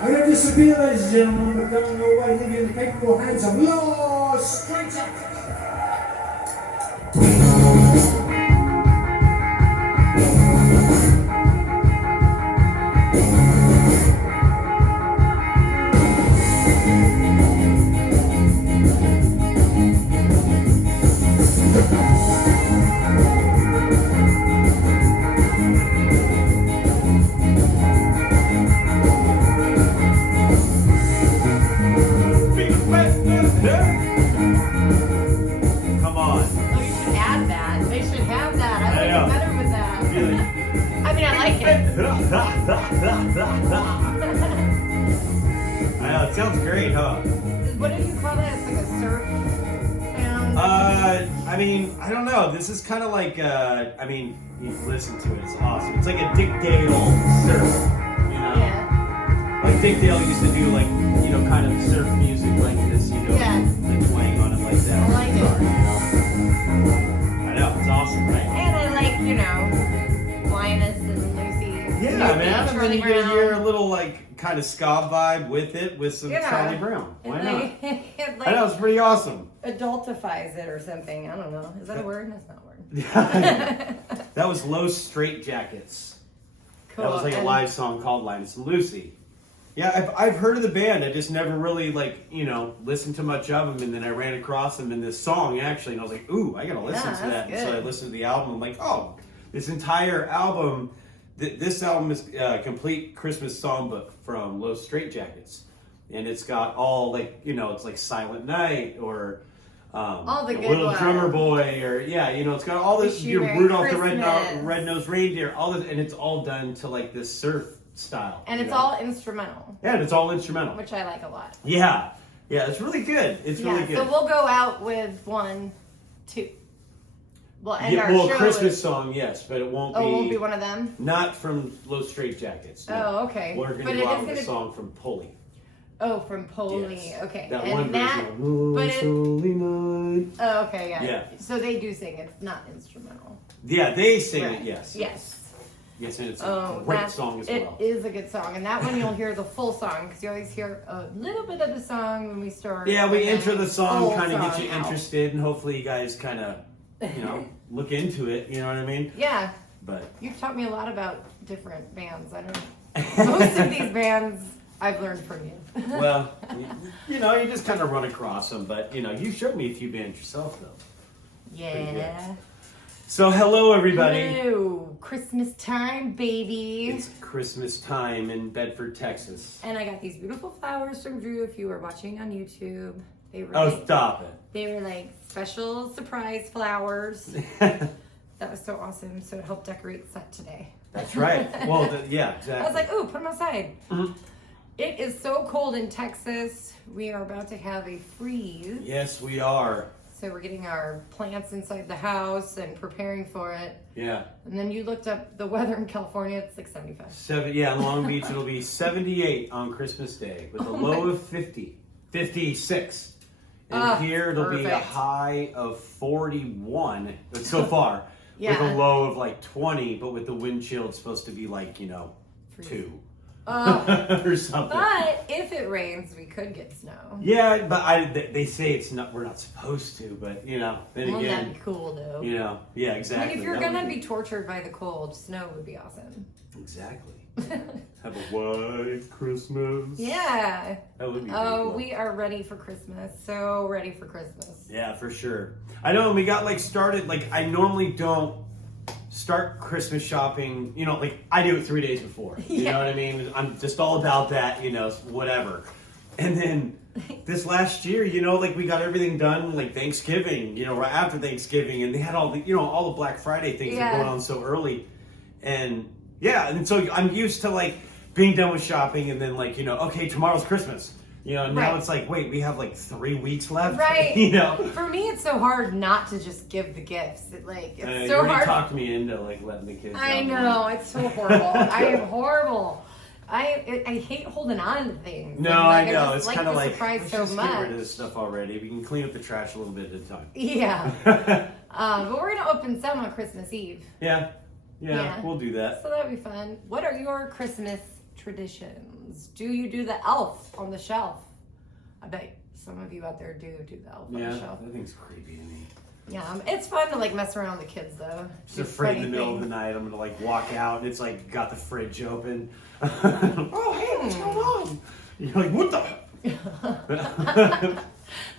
I'm going to disappear, ladies and gentlemen. We're going away, leaving you in the capable hands of Lost Stranger. Come on. Oh, you should add that. They should have that. I like it better with that. I mean, I like it. I know, it sounds great, huh? What do you call that? It's like a surf sound? I mean, I don't know. This is kind of like, I mean, you listen to it, it's awesome. It's like a Dick Dale surf, you know? Yeah. Like Dick Dale used to do, like, you know, kind of surf music like this, you know? Yeah. The twang on it like that. I like it. I know, it's awesome, right? And I like, you know, Linus and Lucy. Yeah, man. And then you get a little, like, kind of ska vibe with it, with some Charlie Brown. Why not? It, like, I know, it's pretty awesome. adultifies it or something. I don't know. Is that a word? That's not a word. That was Los Straight Jackets. Cool. That was like a live song called Linus and Lucy. Yeah, I've heard of the band. I just never really, like, you know, listened to much of them. And then I ran across them in this song, actually. And I was like, ooh, I got to listen to that. And so I listened to the album. I'm like, oh, this entire album, this album is a complete Christmas songbook from Los Straight Jackets. And it's got all, like, you know, it's like Silent Night or all the good Little ones. Drummer Boy, or yeah, you know, it's got all this. You Rudolph the Red-Nosed Reindeer, all this, and it's all done to like this surf style. And it's all instrumental. Yeah, and it's all instrumental, Which I like a lot. Yeah, it's really good. It's really good. So we'll go out with 1, 2. We'll end our show Christmas with... song, yes, but it won't be. Oh, it won't be one of them. Not from Los Straight Jackets. No. Oh, okay. We're going to go out with a song from Pulley. Oh, from Poli. Yes. Okay. That and one that, version. but Holy night. Oh, okay, yeah. Yeah. So they do sing. It's not instrumental. Yeah, they sing Right. it. Yes. Yes. Yes, and it's a great song as well. It is a good song, and that one you'll hear the full song because you always hear a little bit of the song when we start. Yeah, we intro the song, kind of get song you out. interested, and hopefully you guys kind of, you know, look into it. You know what I mean? Yeah. But You've taught me a lot about different bands. I don't. Most of these bands I've learned from you. well, you know, you just kind of run across them. But you know, you showed me a few bands yourself, though. Yeah. So hello, everybody. Hello, Christmas time, baby. It's Christmas time in Bedford, Texas. And I got these beautiful flowers from Drew. If you were watching on YouTube, they were. Oh, stop it! They were like special surprise flowers. That was so awesome. So it helped decorate the set today. That's right. Well, yeah, exactly. I was like, ooh, put them outside. Mhm. It is so cold in Texas. We are about to have a freeze. Yes, we are. So we're getting our plants inside the house and preparing for it. Yeah. And then you looked up the weather in California. It's like 75. Yeah, in Long Beach it'll be 78 on Christmas Day with a low of 56. And here it'll be a perfect. high of 41 so far. Yeah. With a low of like 20, but with the wind chill it's supposed to be like, you know, 2. Oh. or something. But if it rains, we could get snow. Yeah, but they say it's not. We're not supposed to, but you know. Then Won't again, that be cool though? you know. Yeah, exactly. I mean, if you're That gonna would be tortured by the cold, snow would be awesome. exactly. Have a white Christmas. Yeah. That would be. Oh, cool. we are ready for Christmas. So ready for Christmas. Yeah, for sure. I know. And we got like started. Like I normally don't start Christmas shopping. You know, like I do it 3 days before. You Yeah. know what I mean? I'm just all about that. You know, whatever. And then this last year, you know, like we got everything done like Thanksgiving. You know, right after Thanksgiving, and they had all the, you know, all the Black Friday things that are going on so early, and yeah, and so I'm used to like being done with shopping, and then like, you know, okay, tomorrow's Christmas. You know, now Right. it's like, wait, we have like 3 weeks left. Right. You know. For me, it's so hard not to just give the gifts. It's You so already hard. talked me into like letting the kids. I out. know, it's so horrible. I am horrible. I hate holding on to things. No, Like, I know. just It's like kind of the like surprise let's so just much. get rid of this stuff already. We can clean up the trash a little bit at a time. Yeah. But we're gonna open some on Christmas Eve. Yeah, Yeah. we'll do that. So that'll be fun. What are your Christmas traditions? decorations? Do you do the elf on the shelf? I bet some of you out there do the elf on the shelf. That thing's creepy to me. Yeah, it's fun to like mess around with the kids though. Just afraid in the middle of the night I'm gonna like walk out and it's like got the fridge open. Oh hey, what's going on? You're like, what the?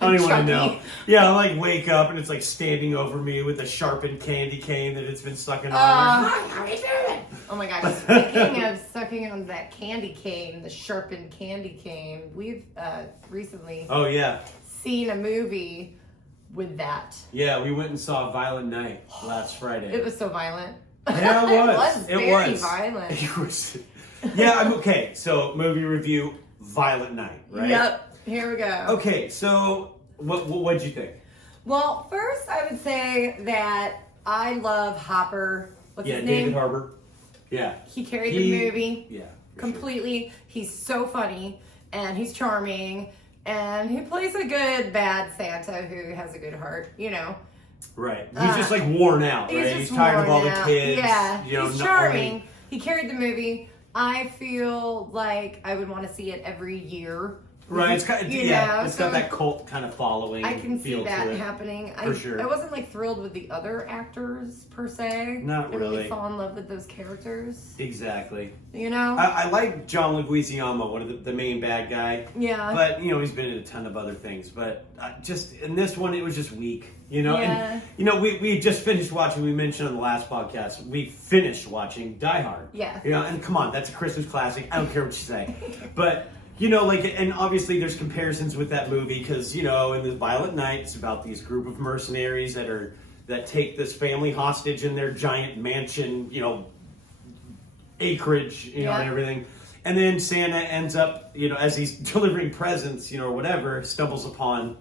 I don't even want to know. Yeah, I like wake up and it's like standing over me with a sharpened candy cane that it's been sucking on. Hi, how are you doing? Oh my gosh! Speaking of sucking on that candy cane, the sharpened candy cane, we've recently seen a movie with that. Yeah, we went and saw Violent Night last Friday. It was so violent. Yeah, it was. It was very violent. It was. Yeah, I'm okay. So, movie review, Violent Night, right? Yep. Here we go. Okay, so what'd you think? Well, first I would say that I love Hopper. What's his name? David Harbour. Yeah. He carried the movie. Yeah. Completely. Sure. He's so funny and he's charming and he plays a good bad Santa who has a good heart, you know. Right. He's just like worn out, right? He's tired of all the kids. Yeah. You know, he's charming. He carried the movie. I feel like I would want to see it every year. Right, it's got it's got that cult kind of following. I can see feel that to it, happening. for sure. I wasn't like thrilled with the other actors per se. Not really. I really fall in love with those characters. Exactly. You know, I like John Leguizamo, one of the main bad guy. Yeah. But you know he's been in a ton of other things. But just in this one, it was just weak. You know, yeah. And you know we just finished watching. We mentioned on the last podcast. We finished watching Die Hard. Yeah. You know, and come on, that's a Christmas classic. I don't care what you say, but. You know, like, and obviously there's comparisons with that movie because, you know, in the Violent Night, it's about these group of mercenaries that take this family hostage in their giant mansion, you know, acreage, you know, and everything. And then Santa ends up, you know, as he's delivering presents, you know, or whatever, stumbles upon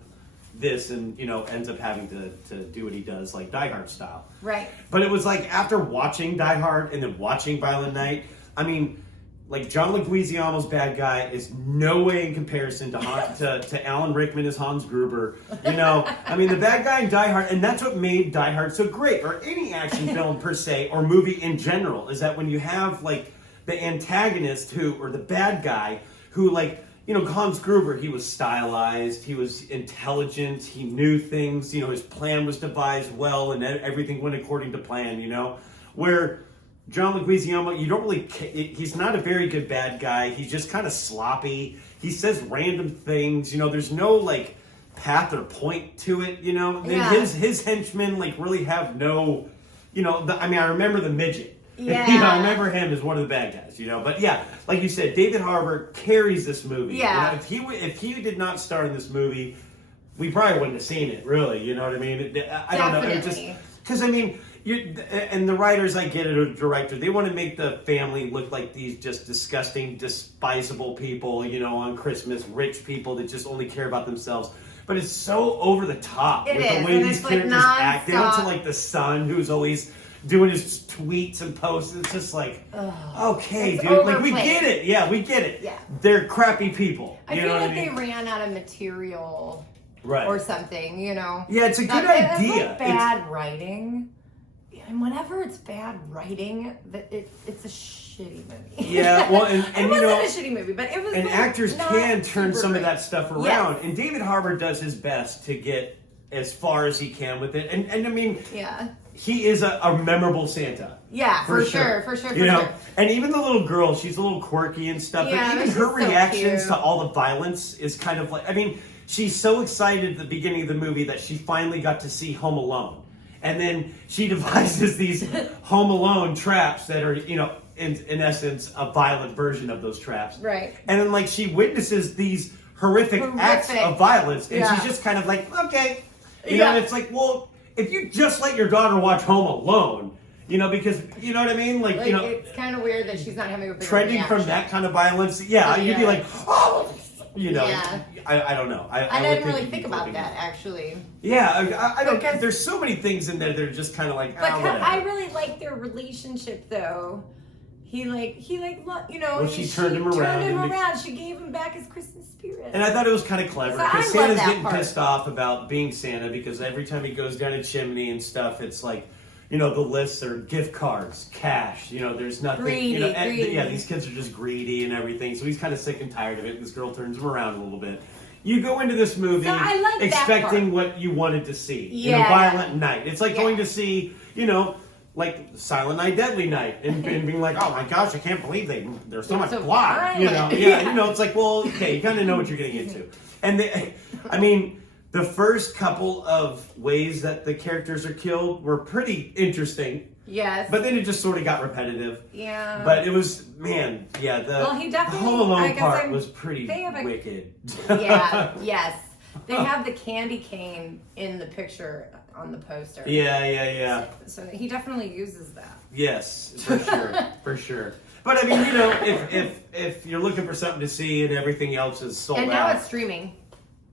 this and, you know, ends up having to do what he does, like Die Hard style. Right. But it was like after watching Die Hard and then watching Violent Night, I mean... Like, John Leguizamo's bad guy is no way in comparison to Alan Rickman as Hans Gruber. You know, I mean, the bad guy in Die Hard, and that's what made Die Hard so great, or any action film per se, or movie in general, is that when you have, like, the antagonist or the bad guy who, like, you know, Hans Gruber, he was stylized, he was intelligent, he knew things, you know, his plan was devised well, and everything went according to plan, you know, where... John Leguizamo, you don't really... He's not a very good bad guy. He's just kind of sloppy. He says random things. You know, there's no, like, path or point to it, you know? Yeah. His henchmen, like, really have no... You know, I mean, I remember the midget. Yeah. You know, I remember him as one of the bad guys, you know? But, yeah, like you said, David Harbour carries this movie. Yeah. You know, if he did not star in this movie, we probably wouldn't have seen it, really. You know what I mean? I don't know. It just... Because, I mean... and the writers, I get it, or the director, they want to make the family look like these just disgusting, despisable people, you know, on Christmas, rich people that just only care about themselves. But it's so over the top with the way these characters act. Down to like the son who's always doing his tweets and posts. It's just like, okay, dude, like we get it. Yeah, we get it. Yeah. They're crappy people. I feel like they ran out of material or something, you know. Yeah, it's a good idea. It's like bad writing. And whenever it's bad writing, it's a shitty movie. Yeah, well, and it wasn't a shitty movie, but it was. And like actors can turn some of that stuff around. Yes. And David Harbour does his best to get as far as he can with it. And I mean, he is a memorable Santa. Yeah, for sure. You know, and even the little girl, she's a little quirky and stuff. Yeah, but even her reactions to all the violence is kind of like, I mean, she's so excited at the beginning of the movie that she finally got to see Home Alone. And then she devises these Home Alone traps that are, you know, in essence, a violent version of those traps. Right. And then, like, she witnesses these horrific acts of violence, and she's just kind of like, okay. You know, and it's like, well, if you just let your daughter watch Home Alone, you know, because, you know what I mean? Like you know. It's kind of weird that she's not having a bigger trending reaction. from that kind of violence, you'd be like, oh, you know. Yeah. I don't know. I didn't really think about that, actually. Yeah, I don't. There's so many things in there that are just kind of like. But whatever. I really like their relationship, though. He you know. Well, she turned him around. She gave him back his Christmas spirit. And I thought it was kind of clever So because Santa's getting pissed off about being Santa because every time he goes down a chimney and stuff, it's like, you know, the lists are gift cards, cash, you know, there's nothing, you know, yeah, these kids are just greedy and everything. So he's kind of sick and tired of it. This girl turns him around a little bit. You go into this movie expecting what you wanted to see. You know, Violent Night. It's like going to see, you know, like Silent Night, Deadly Night, and being like, oh my gosh, I can't believe there's so much blood. You know, you know, it's like, well, okay, you kind of know what you're getting into. And I mean, the first couple of ways that the characters are killed were pretty interesting. Yes. But then it just sort of got repetitive. Yeah. But it was, man, yeah, the Home Alone part was pretty wicked. Yeah, yes. They have the candy cane in the picture on the poster. Yeah. So he definitely uses that. Yes, for sure, for sure. But I mean, you know, if you're looking for something to see and everything else is sold out. And now it's streaming.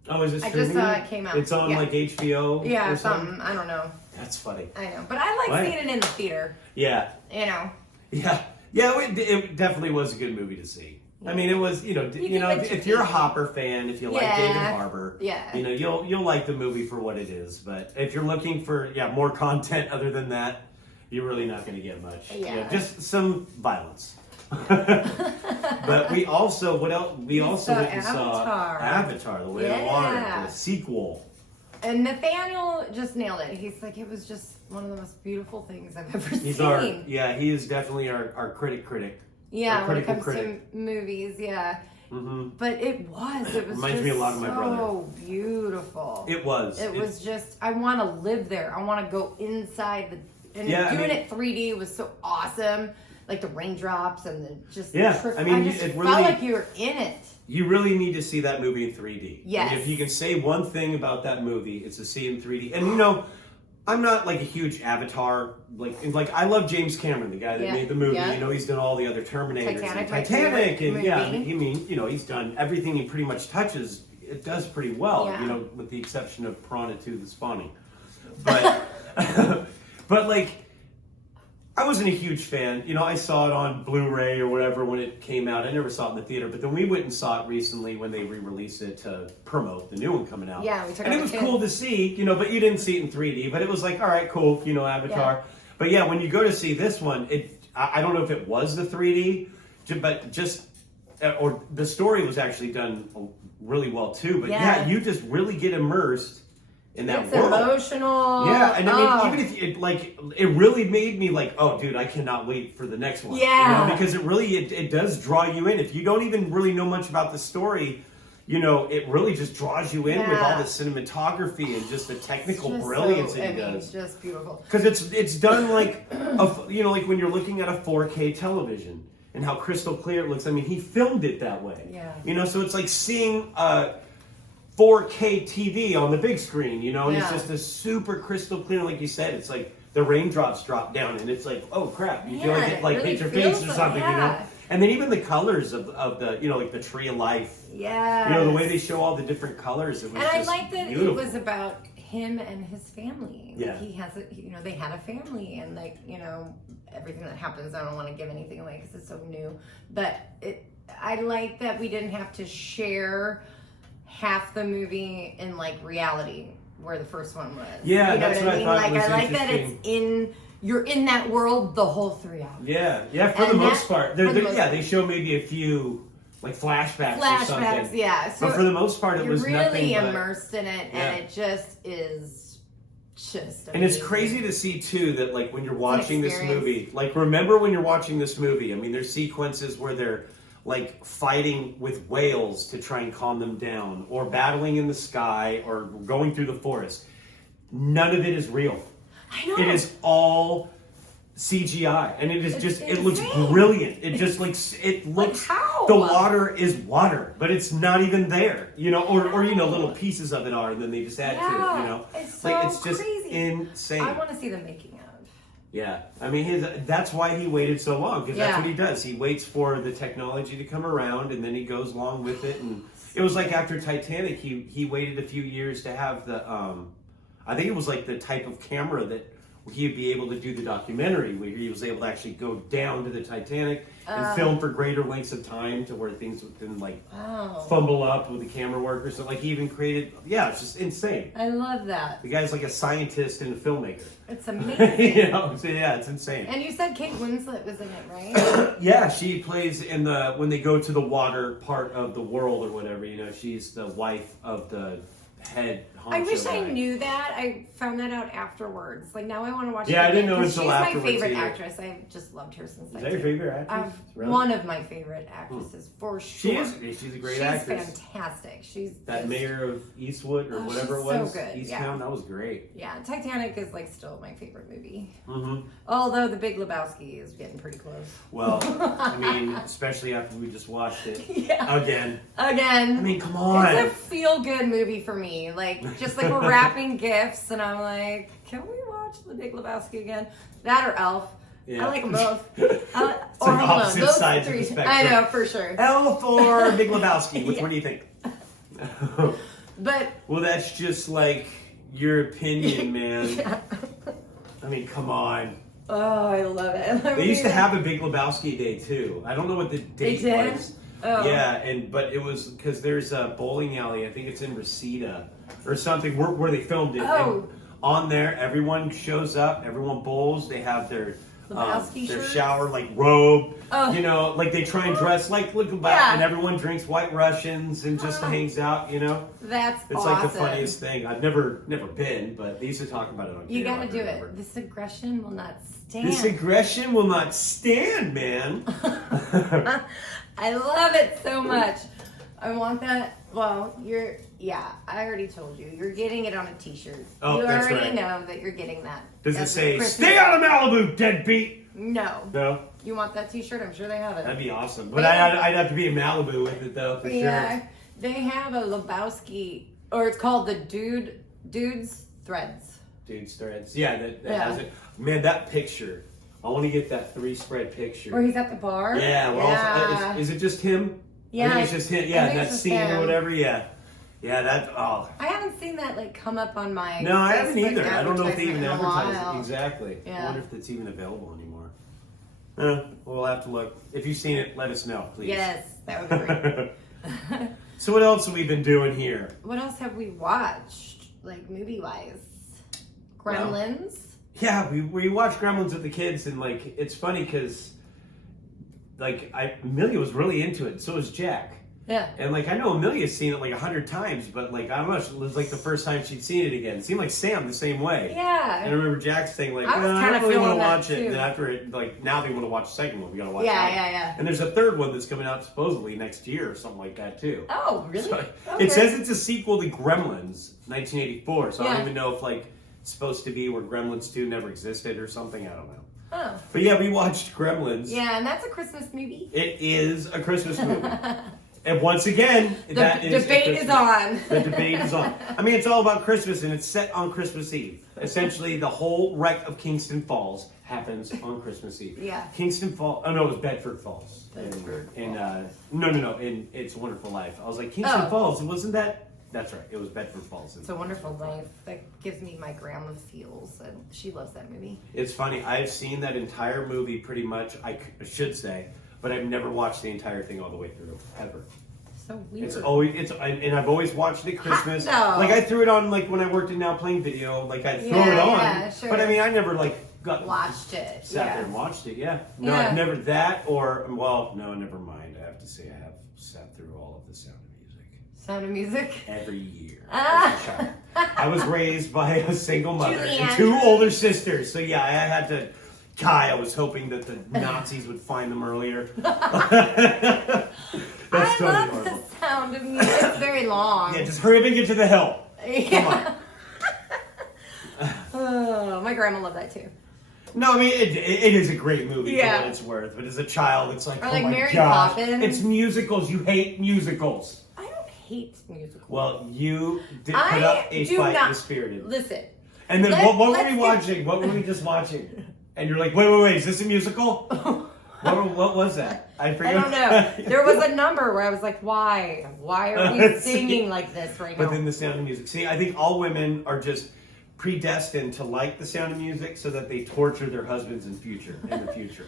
Oh, is it streaming? I just saw it came out. It's on like HBO or something? I don't know. That's funny. I know. But I like seeing it in the theater. Yeah. You know. Yeah, it definitely was a good movie to see. I mean, it was, you know, if you're a Hopper fan, if you like David Harbour, you know, you'll like the movie for what it is. But if you're looking for more content other than that, you're really not going to get much. Yeah. You know, just some violence. But we also went and saw Avatar: The Way of Water, the sequel. And Nathaniel just nailed it. He's like, it was just one of the most beautiful things I've ever seen. He is definitely our critic. Yeah, when it comes to movies, Mm-hmm. But it was reminds me a lot of my brother. So beautiful. It was. It was just, I want to live there. I want to go inside and doing it 3D was so awesome. Like the raindrops and the felt like you were in it. You really need to see that movie in 3D. Yes. And if you can say one thing about that movie, it's to see it in 3D. And you know, I'm not like a huge Avatar, like I love James Cameron, the guy that made the movie. You know, he's done all the other Terminators, Titanic, and you know, he's done everything he pretty much touches. It does pretty well, you know, with the exception of Piranha 2: The Spawning. But but like, I wasn't a huge fan. You know, I saw it on Blu-ray or whatever when it came out. I never saw it in the theater, but then we went and saw it recently when they re-released it to promote the new one coming out. Yeah, we took it. And it was cool to see, you know, but you didn't see it in 3D. But it was like, all right, cool, you know, Avatar. Yeah. But yeah, when you go to see this one, I don't know if it was the 3D, but or the story was actually done really well too. But yeah, you just really get immersed in that world. It's emotional. Yeah, and I mean, even if it really made me like, oh, dude, I cannot wait for the next one. Yeah. You know, because it does draw you in. If you don't even really know much about the story, you know, it really just draws you in with all the cinematography and just the technical brilliance that he does. It's just beautiful. Because it's done like, like when you're looking at a 4K television and how crystal clear it looks. I mean, he filmed it that way. Yeah. You know, so it's like seeing 4K TV on the big screen, you know, and it's just a super crystal clear, like you said. It's like the raindrops drop down, and it's like, oh crap, you feel like it really hit your face or something, you know. And then even the colors of the, you know, like the tree of life. Yeah. You know, the way they show all the different colors. It was and just I like that beautiful. It was about him and his family. Yeah. He has they had a family, and like, you know, everything that happens. I don't want to give anything away because it's so new, but I like that we didn't have to share half the movie in like reality where the first one was. Yeah, you know that's what I mean? thought Like was I like that you're in that world the whole 3 hours. Yeah, for the most part. They show maybe a few like flashbacks or something. Yeah. So but for the most part, it was really nothing immersed in it, and it just is amazing. And it's crazy to see too that like when you're watching this movie, like remember when you're watching this movie, I mean, there's sequences where they're like fighting with whales to try and calm them down, or battling in the sky, or going through the forest. None of it is real. I know. It is all CGI, and it looks brilliant. It just it looks. Like how? The water is water, but it's not even there. You know, or you know, little pieces of it are, and then they just add to it. You know, it's so like it's just crazy. insane. I want to see the making of. Yeah, I mean, that's why he waited so long, because that's what he does. He waits for the technology to come around, and then he goes along with it. And it was like after Titanic, he waited a few years to have the, I think it was like the type of camera that he'd be able to do the documentary where he was able to actually go down to the Titanic and film for greater lengths of time to where things didn't like fumble up with the camera work or something. Like he even created, it's just insane. I love that. The guy's like a scientist and a filmmaker. It's amazing. So yeah, it's insane. And you said Kate Winslet was in it, right? Yeah, she plays in when they go to the water part of the world or whatever. She's the wife of the head honcho I wish guy. I knew that. I found that out afterwards. Like now I want to watch it. Yeah, I didn't again, know until afterwards. She's my favorite either. actress. I've just loved her since Is that your favorite actress? Really? One of my favorite actresses, for sure. She's a great actress. She's fantastic. She's that mayor of Eastwood or whatever it was. So good. Easttown, that was great. Yeah, Titanic is like still my favorite movie. Mm-hmm. Although the BIG Lebowski is getting pretty close. Well, I mean, especially after we just watched it again. I mean, come on. It's a feel-good movie for me. Like, just like we're wrapping gifts, and I'm like, can we watch the BIG Lebowski again? That or Elf. Yeah. I like them both. It's or like Home Alone. opposite Those sides three. of the spectrum. I know, for sure. Elf or Big Lebowski? Which one do you think? But well, that's just like your opinion, man. yeah. I mean, come on. Oh, I love it. They used to have a Big Lebowski day too. I don't know what the date was. Oh. Yeah, but it was because there's a bowling alley. I think it's in Reseda or something where they filmed it. Oh. And on there, everyone shows up. Everyone bowls. They have their shirts? shower like robe. Oh. Like they try and dress like and everyone drinks White Russians and just hangs out. That's it's awesome. like the funniest thing. I've never been, but they used to talk about it on. You got to do it. This aggression will not stand. This aggression will not stand, man. I love it so much. I want that. Well, I already told you. You're getting it on a t-shirt. Oh, you that's already right. know that you're getting that. Does it That's say, Christmas. stay out of Malibu, deadbeat? No. No? You want that t-shirt? I'm sure they have it. That'd be awesome. But I'd have to be in Malibu with it, though, for Yeah. sure. They have a Lebowski, or it's called the Dude's Threads. Dude's Threads. Yeah, that has it. Man, that picture. I want to get that 3-spread picture. Where he's at the bar? Yeah. Well, is it just him? Yeah. I think it's just him. Yeah, that scene or whatever. Yeah. Yeah, I haven't seen that come up on my No, I haven't Facebook either. I don't know if they even advertisement in a advertise while. it. Exactly. Yeah. I wonder if it's even available anymore. We'll have to look. If you've seen it, let us know, please. Yes, that would be great. So what else have we been doing here? What else have we watched, like movie-wise? Gremlins? Yeah, we watched Gremlins with the kids, and it's funny because Amelia was really into it. So was Jack. Yeah. And I know Amelia's seen it 100 times, but I don't know, it was the first time she'd seen it again. It seemed like Sam the same way. Yeah. And I remember Jack saying I was I kinda don't really want feeling to that watch it. too. And then after it, now they want to watch the second one. We gotta watch that. Yeah. And there's a third one that's coming out supposedly next year or something like that too. Oh, really? So, Okay. It says it's a sequel to Gremlins, 1984. So I Yeah. don't even know if it's supposed to be where Gremlins 2 never existed or something. I don't know. Oh. But yeah, we watched Gremlins. Yeah, and that's a Christmas movie. It is a Christmas movie. And once again, The that is debate is on. The debate is on. I mean, it's all about Christmas, and it's set on Christmas Eve. Essentially, the whole wreck of Kingston Falls happens on Christmas Eve. Yeah. Kingston Falls. Oh no, it was Bedford Falls. Bedford No. In It's a Wonderful Life. I was like, Kingston Falls. Wasn't that? That's right. It was Bedford Falls. It's a Wonderful Life. That gives me my grandma feels, and she loves that movie. It's funny. I've seen that entire movie pretty much. I should say, but I've never watched the entire thing all the way through ever. So weird. And I've always watched it at Christmas. No. I threw it on when I worked in Now Playing Video. I throw it on. Yeah, sure. But I mean, I never Watched it. sat there and watched it. Yeah. No, Yeah. I've never that or no, never mind. I have to say I have sat through all of the Sound of Music Sound of Music? every year. As a child. I was raised by a single mother and Julianne. 2 older sisters. So yeah, I had to. I was hoping that the Nazis would find them earlier. That's I love totally the horrible. Sound of Music. It's very long. Yeah, just hurry up and get to the hill. Yeah. Oh, my grandma loved that too. No, I mean, it is a great movie Yeah. for what it's worth. But as a child, it's Or oh like my Mary gosh. Poppins. It's musicals. You hate musicals. I don't hate musicals. Well, you did put up a do fight not. with Spirited. Listen. And then what were let's we watching? What were we just watching? And you're like, wait, is this a musical? What was that? I forget. I don't know. There was a number where I was like, why? Why are we singing like this right now? But then the Sound of Music. See, I think all women are just predestined to like the Sound of Music so that they torture their husbands in the future.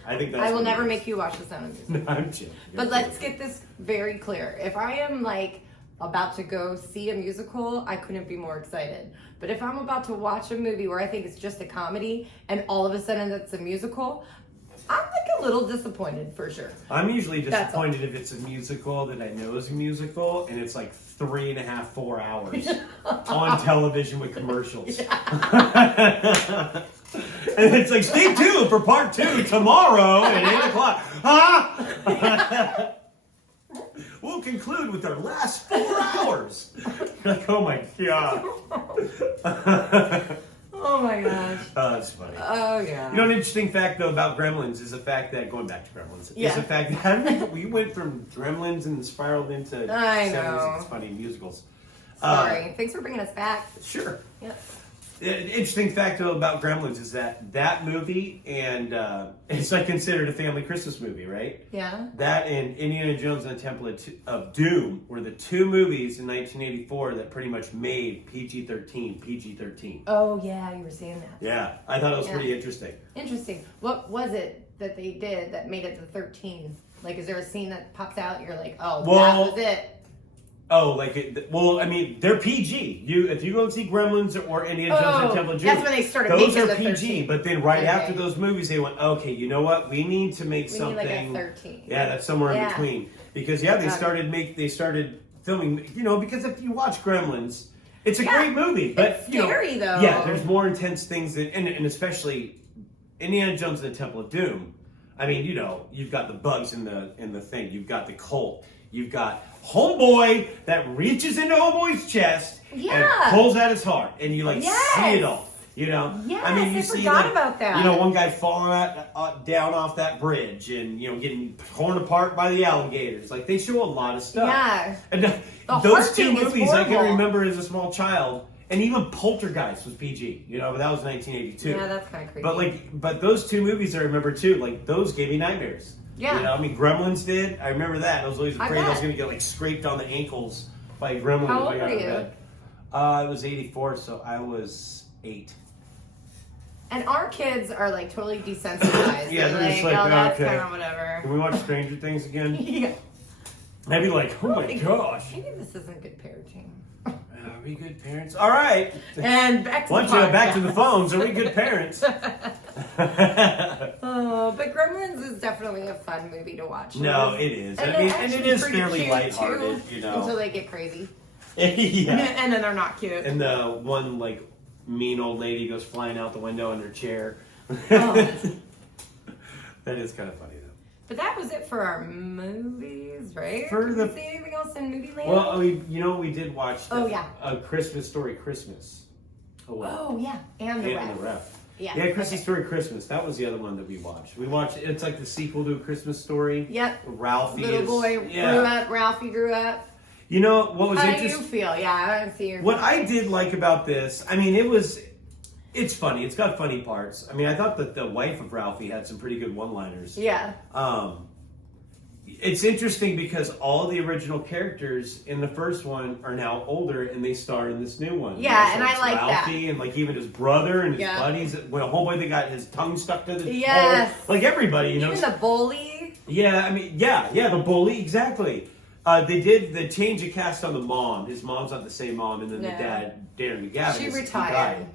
I think that's. I will what never it is. make you watch the Sound of Music. No, I'm joking. But let's get this very clear. If I am like about to go see a musical, I couldn't be more excited. But if I'm about to watch a movie where I think it's just a comedy and all of a sudden it's a musical, I'm like a little disappointed for sure. I'm usually disappointed if it's a musical that I know is a musical and it's like 3.5, 4 hours on television with commercials. Yeah. And it's like, stay tuned for part 2 tomorrow at 8 o'clock. Ah! We'll conclude with our last 4 hours. Like, oh my God. Oh my gosh. Oh, that's funny. Oh yeah. You know, an interesting fact though about Gremlins is the fact that, going back to Gremlins, is the fact that we went from Gremlins and spiraled into I 70s know. and funny musicals. Sorry. Thanks for bringing us back. Sure. Yep. Interesting fact though about Gremlins is that movie and it's like considered a family Christmas movie, right? Yeah. That and Indiana Jones and the Temple of Doom were the 2 movies in 1984 that pretty much made PG-13. Oh yeah, you were saying that. Yeah, I thought it was pretty interesting. Interesting. What was it that they did that made it to 13? Like, is there a scene that pops out? You're like, oh, that was it. Oh, I mean, they're PG. If you go and see Gremlins or Indiana Jones and the Temple of Doom, that's when they started those making are the PG. 13. But then after those movies, they went, okay, you know what? We need to make something. Need like a 13. Yeah, that's somewhere in between. Because they started filming. You know, because if you watch Gremlins, it's a great movie, but it's scary though. Yeah, there's more intense things and especially Indiana Jones and the Temple of Doom. I mean, you know, you've got the bugs in the thing. You've got the cult. You've got Homeboy that reaches into Homeboy's chest and pulls out his heart, and you see it all. You know, yes, I mean, you see about that. You know, one guy falling down off that bridge, and you know, getting torn apart by the alligators. Like they show a lot of stuff. Yeah, and those 2 movies I can remember as a small child. And even Poltergeist was PG, you know, but that was 1982. Yeah, that's kind of creepy. But those 2 movies I remember too, like those gave me nightmares. Yeah. You know, I mean, Gremlins did. I remember that. I was always afraid I was going to get like scraped on the ankles by a gremlin. How old were you? It was 84, so I was 8. And our kids are like totally desensitized. Yeah, they're just like, oh, that's okay. kind of whatever. Can we watch Stranger Things again? Yeah. I'd be like, oh my gosh. Maybe this isn't good parenting. Are we good parents? All right. And back to back to the phones. Are we good parents? Oh, but Gremlins is definitely a fun movie to watch. No, it is. And I mean, and it is pretty fairly cute, lighthearted, too, you know. Until they get crazy. Yeah. And then they're not cute. And the one like mean old lady goes flying out the window in her chair. Oh. That is kind of funny though. But that was it for our movies, right? For Did we see anything else in movie land? Well, we did watch A Christmas Story Christmas. Oh yeah, and the Ref. Yeah, Christmas Story Christmas. That was the other one that we watched. We watched. It's like the sequel to A Christmas Story. Yep. Ralphie. Little boy grew up. Ralphie grew up. You know what was interesting? How do you feel? Yeah, I don't see your. What I did like about this, I mean, it's funny. It's got funny parts. I mean, I thought that the wife of Ralphie had some pretty good one-liners. Yeah. It's interesting because all the original characters in the first one are now older and they star in this new one. Yeah, so and I like Ralphie that. And like even his brother and his buddies. Well, homeboy that got his tongue stuck to the yes. pole. Like everybody, you know. Even the bully. Yeah, I mean, yeah, the bully, exactly. They did the change of cast on the mom. His mom's not the same mom, and then the dad, Darren McGavin. She retired. Died.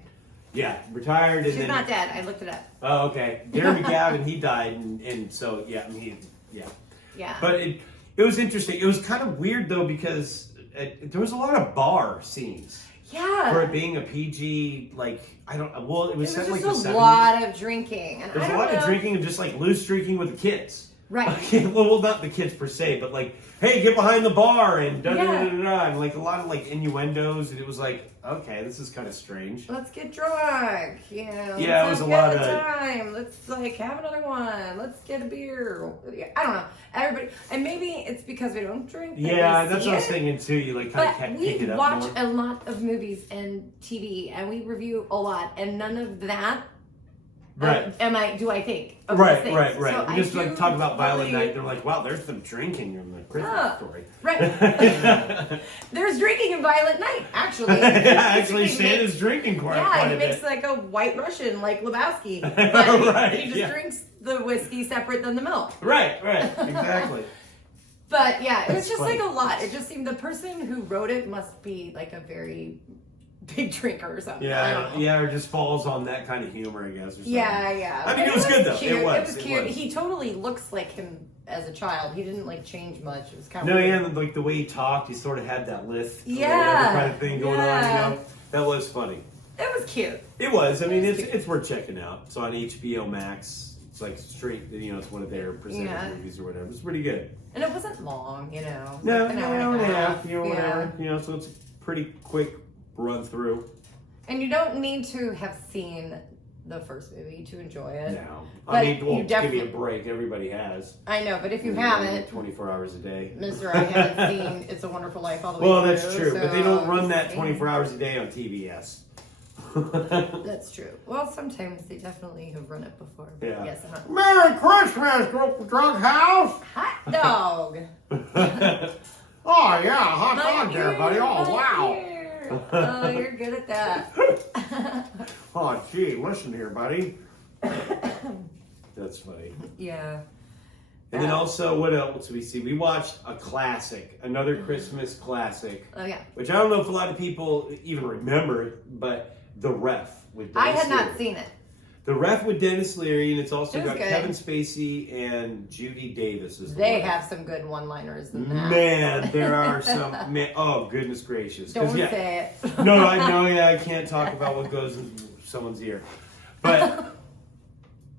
Yeah, retired. And She's not dead. I looked it up. Oh, okay. Darren McGavin, he died, and so yeah, I mean, Yeah. But it was interesting. It was kind of weird though because there was a lot of bar scenes. Yeah. For it being a PG, like it was set like the 70s. There was a lot of drinking. And There's a lot of drinking and just like loose drinking with the kids. Right. Well, not the kids per se, but like, hey, get behind the bar and da da da da da, and like a lot of like innuendos, and it was like, okay, this is kind of strange. Let's get drunk, you know. Yeah, it was a lot of time. Let's like have another one. Let's get a beer. I don't know. Everybody, and maybe it's because we don't drink. Yeah, that's what I was thinking too. You like kind of can't pick it up more. We watch a lot of movies and TV, and we review a lot, and none of that Right. Do I think? Of Right, these things. right. So We just I like do talk about Violent totally- Night. They're like, wow, there's some drinking in the Christmas story. Right. There's drinking in Violent Night, actually. Actually, He Santa's makes- drinking quite Yeah, he a makes bit. like a white Russian, like Lebowski. But Right, he just drinks the whiskey separate than the milk. Right, exactly. But yeah, it was That's just funny. like a lot. It just seemed the person who wrote it must be like a very big drinker or something. I don't know. Or just falls on that kind of humor, I guess. Or something. Yeah. I mean, it was good though. Cute. It was cute. He totally looks like him as a child. He didn't like change much. It was kind No, of yeah, and like the way he talked, he sort of had that lisp, or Yeah, whatever kind of thing going on. yeah. You know, that was funny. It was cute. It was. I mean, was it's worth checking out. It's on HBO Max. It's like straight. You know, it's one of their presented movies or whatever. It's pretty good. And it wasn't long, you know. No, like an an hour and a half. You know, Yeah. whatever. You know, so it's a pretty quick run through. And you don't need to have seen the first movie to enjoy it. No, But I mean, well, you give me a definitely- break. Everybody has. I know, but if you know, haven't, 24 hours a day. Mr. I haven't seen It's a Wonderful Life all the way Well, through. that's true, but they don't run that so- 24 hours a day on TBS. That's true. Well, sometimes they definitely have run it before. But Yeah. Yes, I'm not. Merry Christmas, drunk house! Hot dog. Oh yeah, hot My dog there, ear, buddy. Oh my wow. ear. Oh, you're good at that. Oh gee, listen here, buddy. That's funny. Yeah. And then also, what else did we see? We watched a classic, another Christmas classic, Oh yeah. which I don't know if a lot of people even remember, but The Ref with I Dennis had not Leary. seen it. The Ref with Dennis Leary, and it's also It was got good. Kevin Spacey and Judy Davis as the They wife. have some good one-liners in that. Man, there are some. Man, oh goodness gracious! 'Cause, Don't yeah, say it. No, I know. Yeah, I can't talk about what goes in someone's ear. But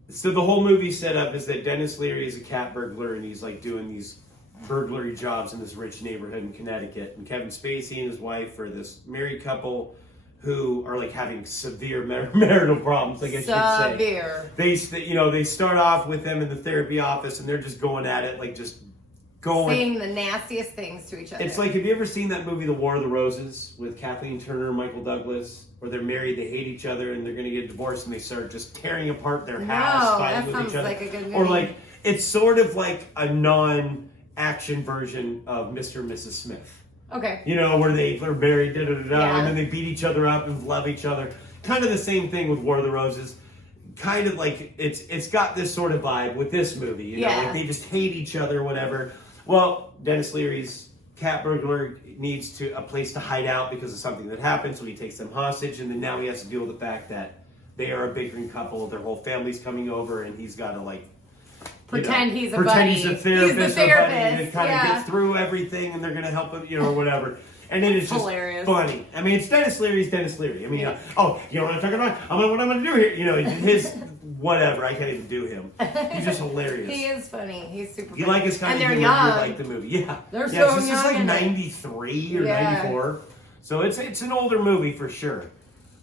so the whole movie setup is that Dennis Leary is a cat burglar, and he's like doing these burglary jobs in this rich neighborhood in Connecticut. And Kevin Spacey and his wife are this married couple who are like having severe marital problems. I guess you could say. Severe. They start off with them in the therapy office, and they're just going at it, like just going. Saying the nastiest things to each other. It's like, have you ever seen that movie, The War of the Roses, with Kathleen Turner and Michael Douglas, where they're married, they hate each other, and they're going to get divorced, and they start just tearing apart their house, fighting that with sounds each other? like a good movie. Or like, it's sort of like a non-action version of Mr. and Mrs. Smith. Okay. You know, where they're married, Yeah. and then they beat each other up and love each other. Kind of the same thing with War of the Roses. Kind of like, it's got this sort of vibe with this movie. You know, Yeah. like they just hate each other or whatever. Well, Dennis Leary's cat burglar needs a place to hide out because of something that happened, so he takes them hostage, and then now he has to deal with the fact that they are a bickering couple, their whole family's coming over, and he's got to like Pretend he's a pretend buddy. he's a therapist, He's the a buddy, therapist. and kind of Yeah. gets through everything, and they're gonna help him, or whatever. And it is just Hilarious. funny. I mean, it's Dennis Leary's Dennis Leary. I mean, Yeah. you know what I'm talking about? What I'm gonna do here? His whatever. I can't even do him. He's just hilarious. He is funny. He's super You funny. like his kind and of they're humor, young. you like the movie. Yeah. They're yeah, so this young is like and they- 93 or Yeah. 94. So it's an older movie for sure.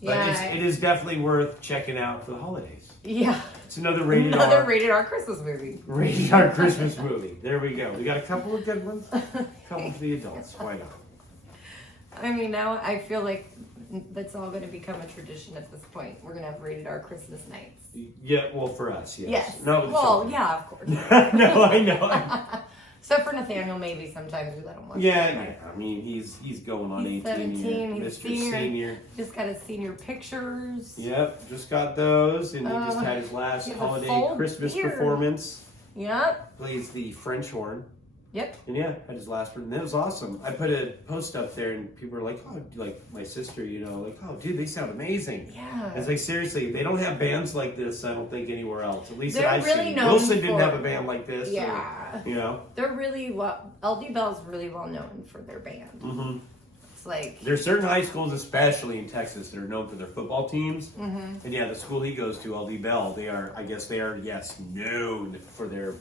But Yeah. it is definitely worth checking out for the holidays. Yeah. It's another rated Another R. rated R Christmas movie. Rated R Christmas movie. There we go. We got a couple of good ones. A couple for the adults. Why not? I mean, now I feel like that's all going to become a tradition at this point. We're going to have rated R Christmas nights. Yeah, well, for us, yes. Yes. No, Well, sorry. yeah, of course. No, I know. Except for Nathaniel, maybe sometimes we let him watch. Yeah. I mean, he's going on He's 18 17. here. He's Mr. senior. Senior. Just got his senior pictures. Yep, just got those, and he just had his last he has a holiday full Christmas beard. performance. Yep. Plays the French horn. Yep. And yeah, had his last one, and that was awesome. I put a post up there, and people were like, "Oh, like my sister, oh, dude, they sound amazing." Yeah. It's like, seriously, they don't have bands like this. I don't think anywhere else. At least They're that I've really seen. known Wilson didn't for- have a band like this. Yeah. They're really well. LD Bell's really well known for their band. Mm-hmm. It's like There's certain high schools, especially in Texas, that are known for their football teams. Mm-hmm. And yeah, the school he goes to, LD Bell, they are known for their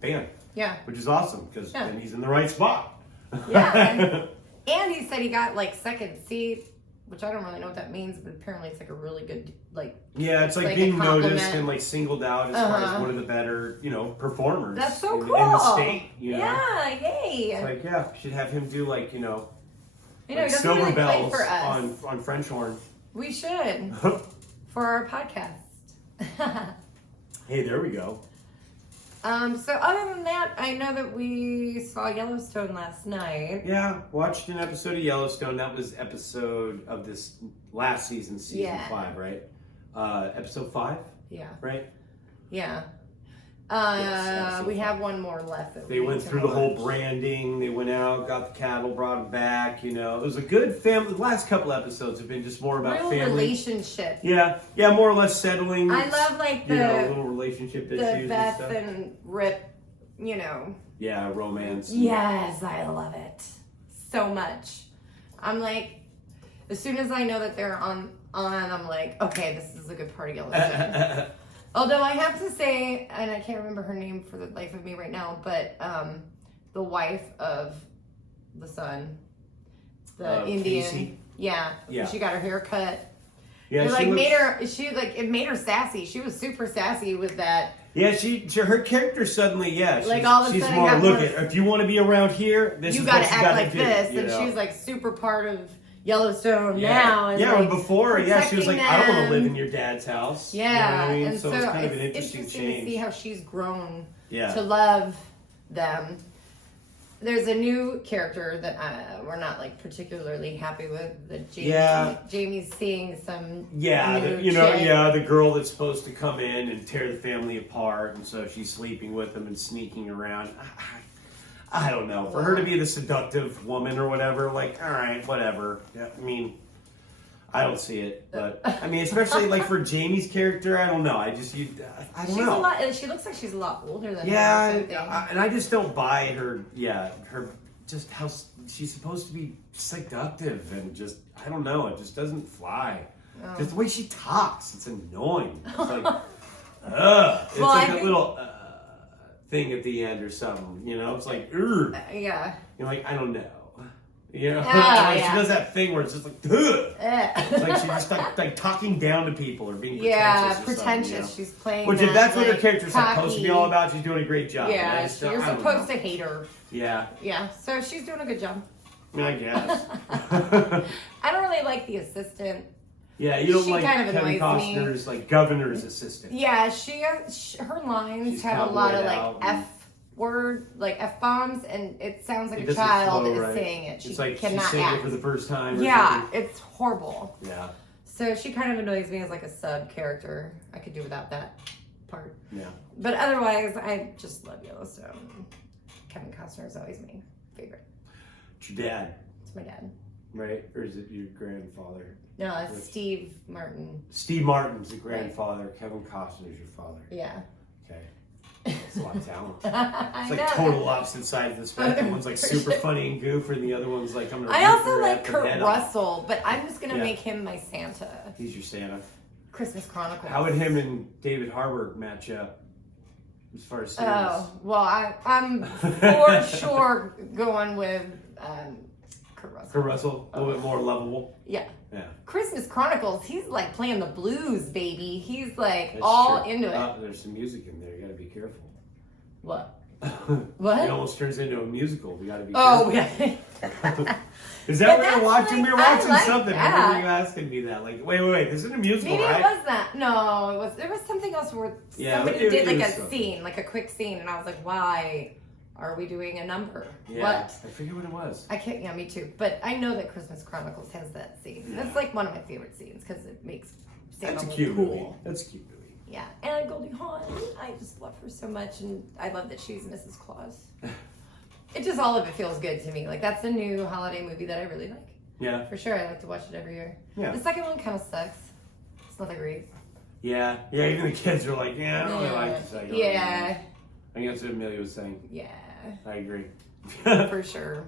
band. yeah. Which is awesome because Yeah. then he's in the right spot. Yeah. And he said he got like second seat, which I don't really know what that means, but apparently it's like a really good Yeah, it's like Like a being noticed compliment. and like singled out as far as Uh-huh. one of the better, performers. That's so in, cool. in the state. Yeah, yay. It's like, yeah, should have him do like, you know, like he doesn't silver really play bells for us. on French horn. We should for our podcast. Hey, there we go. So other than that, I know that we saw Yellowstone last night. Yeah, watched an episode of Yellowstone. That was episode of this last season 5, right? Episode 5? Yeah. Right? Yeah. Yes, we have one more left. That they went through the whole branding. They went out, got the cattle, brought them back. You know, it was a good family. The last couple episodes have been just more about real family relationship. Yeah, more or less settling. I love like the little relationship issues the Beth and stuff. and Rip. You know. Yeah, romance. Yes, I love it so much. I'm like, as soon as I know that they're on, I'm like, okay, this is a good part of Yellowstone. Although I have to say, and I can't remember her name for the life of me right now, but the wife of the son, the Indian, Casey? yeah, she got her hair cut. Yeah, it like it made her sassy. She was super sassy with that. Yeah, her character suddenly, like all of a she's sudden more got look at if you want to be around here, this you is got what to you act got like to do, this, you and know? she's like super part of Yellowstone Yeah. now. And like, before, she was like, I don't want to live in your dad's house. Yeah, you know what I mean? and so it's kind of an it's interesting interesting change. to see how she's grown Yeah. to love them. There's a new character that we're not like particularly happy with. Jamie's seeing some. Yeah, new chick. the girl that's supposed to come in and tear the family apart, and so she's sleeping with them and sneaking around. I don't know. For her to be the seductive woman or whatever, like, all right, whatever. Yeah, I mean, I don't see it, but I mean, especially like for Jamie's character, I don't know. I don't know. She looks like she's a lot older than her. And I just don't buy her. Yeah, her just how she's supposed to be seductive and just I don't know. It just doesn't fly. Oh. Just the way she talks, it's annoying. It's like, ugh. It's like a little thing at the end or something. You know, it's like, yeah. You're like, I don't know. You know, she does that thing where it's just like, ugh. It's like she's just like talking down to people or being pretentious. Pretentious. You know? She's playing. Which, if that's what her character's cocky. supposed to be all about, she's doing a great job. Yeah, you're supposed to hate her. Yeah. Yeah, so she's doing a good job. I guess. I don't really like the assistant. Yeah, you don't like kind of Kevin Costner's like governor's assistant. Yeah, her lines have a lot of like F-bombs, and it sounds like a child is saying it. She it's like cannot she's saying act. it for the first time. It's horrible. Yeah. So she kind of annoys me as like a sub character. I could do without that part. Yeah. But otherwise, I just love Yellowstone. Kevin Costner is always my favorite. It's your dad. It's my dad. Right? Or is it your grandfather? No, it's Steve Martin. Steve Martin's the grandfather. Right. Kevin Costner's your father. Yeah. Okay. That's a lot of talent. It's like total opposite sides of the spectrum. One's like super funny and goof, and the other one's like, I'm gonna. I also like Kurt Russell, but I'm just gonna make him my Santa. He's your Santa. Christmas Chronicles. How would him and David Harbour match up as far as Santas? Oh, well, I'm for sure going with Kurt Russell. Kurt Russell, a little bit more lovable. Yeah. Yeah. Christmas Chronicles, he's like playing the blues, baby. He's like That's all true. into it. There's some music in there. You gotta be careful. What? What? It almost turns into a musical. We gotta be careful. Yeah. Is that what you're watching? We were watching something. That. I remember you asking me that. Like, wait, this isn't a musical, Maybe right? it was that. No, there was something else where somebody did like a scene, like a quick scene, and I was like, why are we doing a number? Yeah, what? I forget what it was. I can't, me too. But I know that Christmas Chronicles has that scene. Yeah. That's like one of my favorite scenes because it makes Santa That's a cute cool. movie. That's a cute movie. Yeah, and Goldie Hawn. I just love her so much, and I love that she's Mrs. Claus. It just, all of it feels good to me. Like, that's a new holiday movie that I really like. Yeah. For sure, I like to watch it every year. Yeah. The second one kind of sucks. It's not that great. Yeah, even the kids are like, I don't really like the second one. Yeah. I think that's what Amelia was saying. Yeah. I agree. For sure.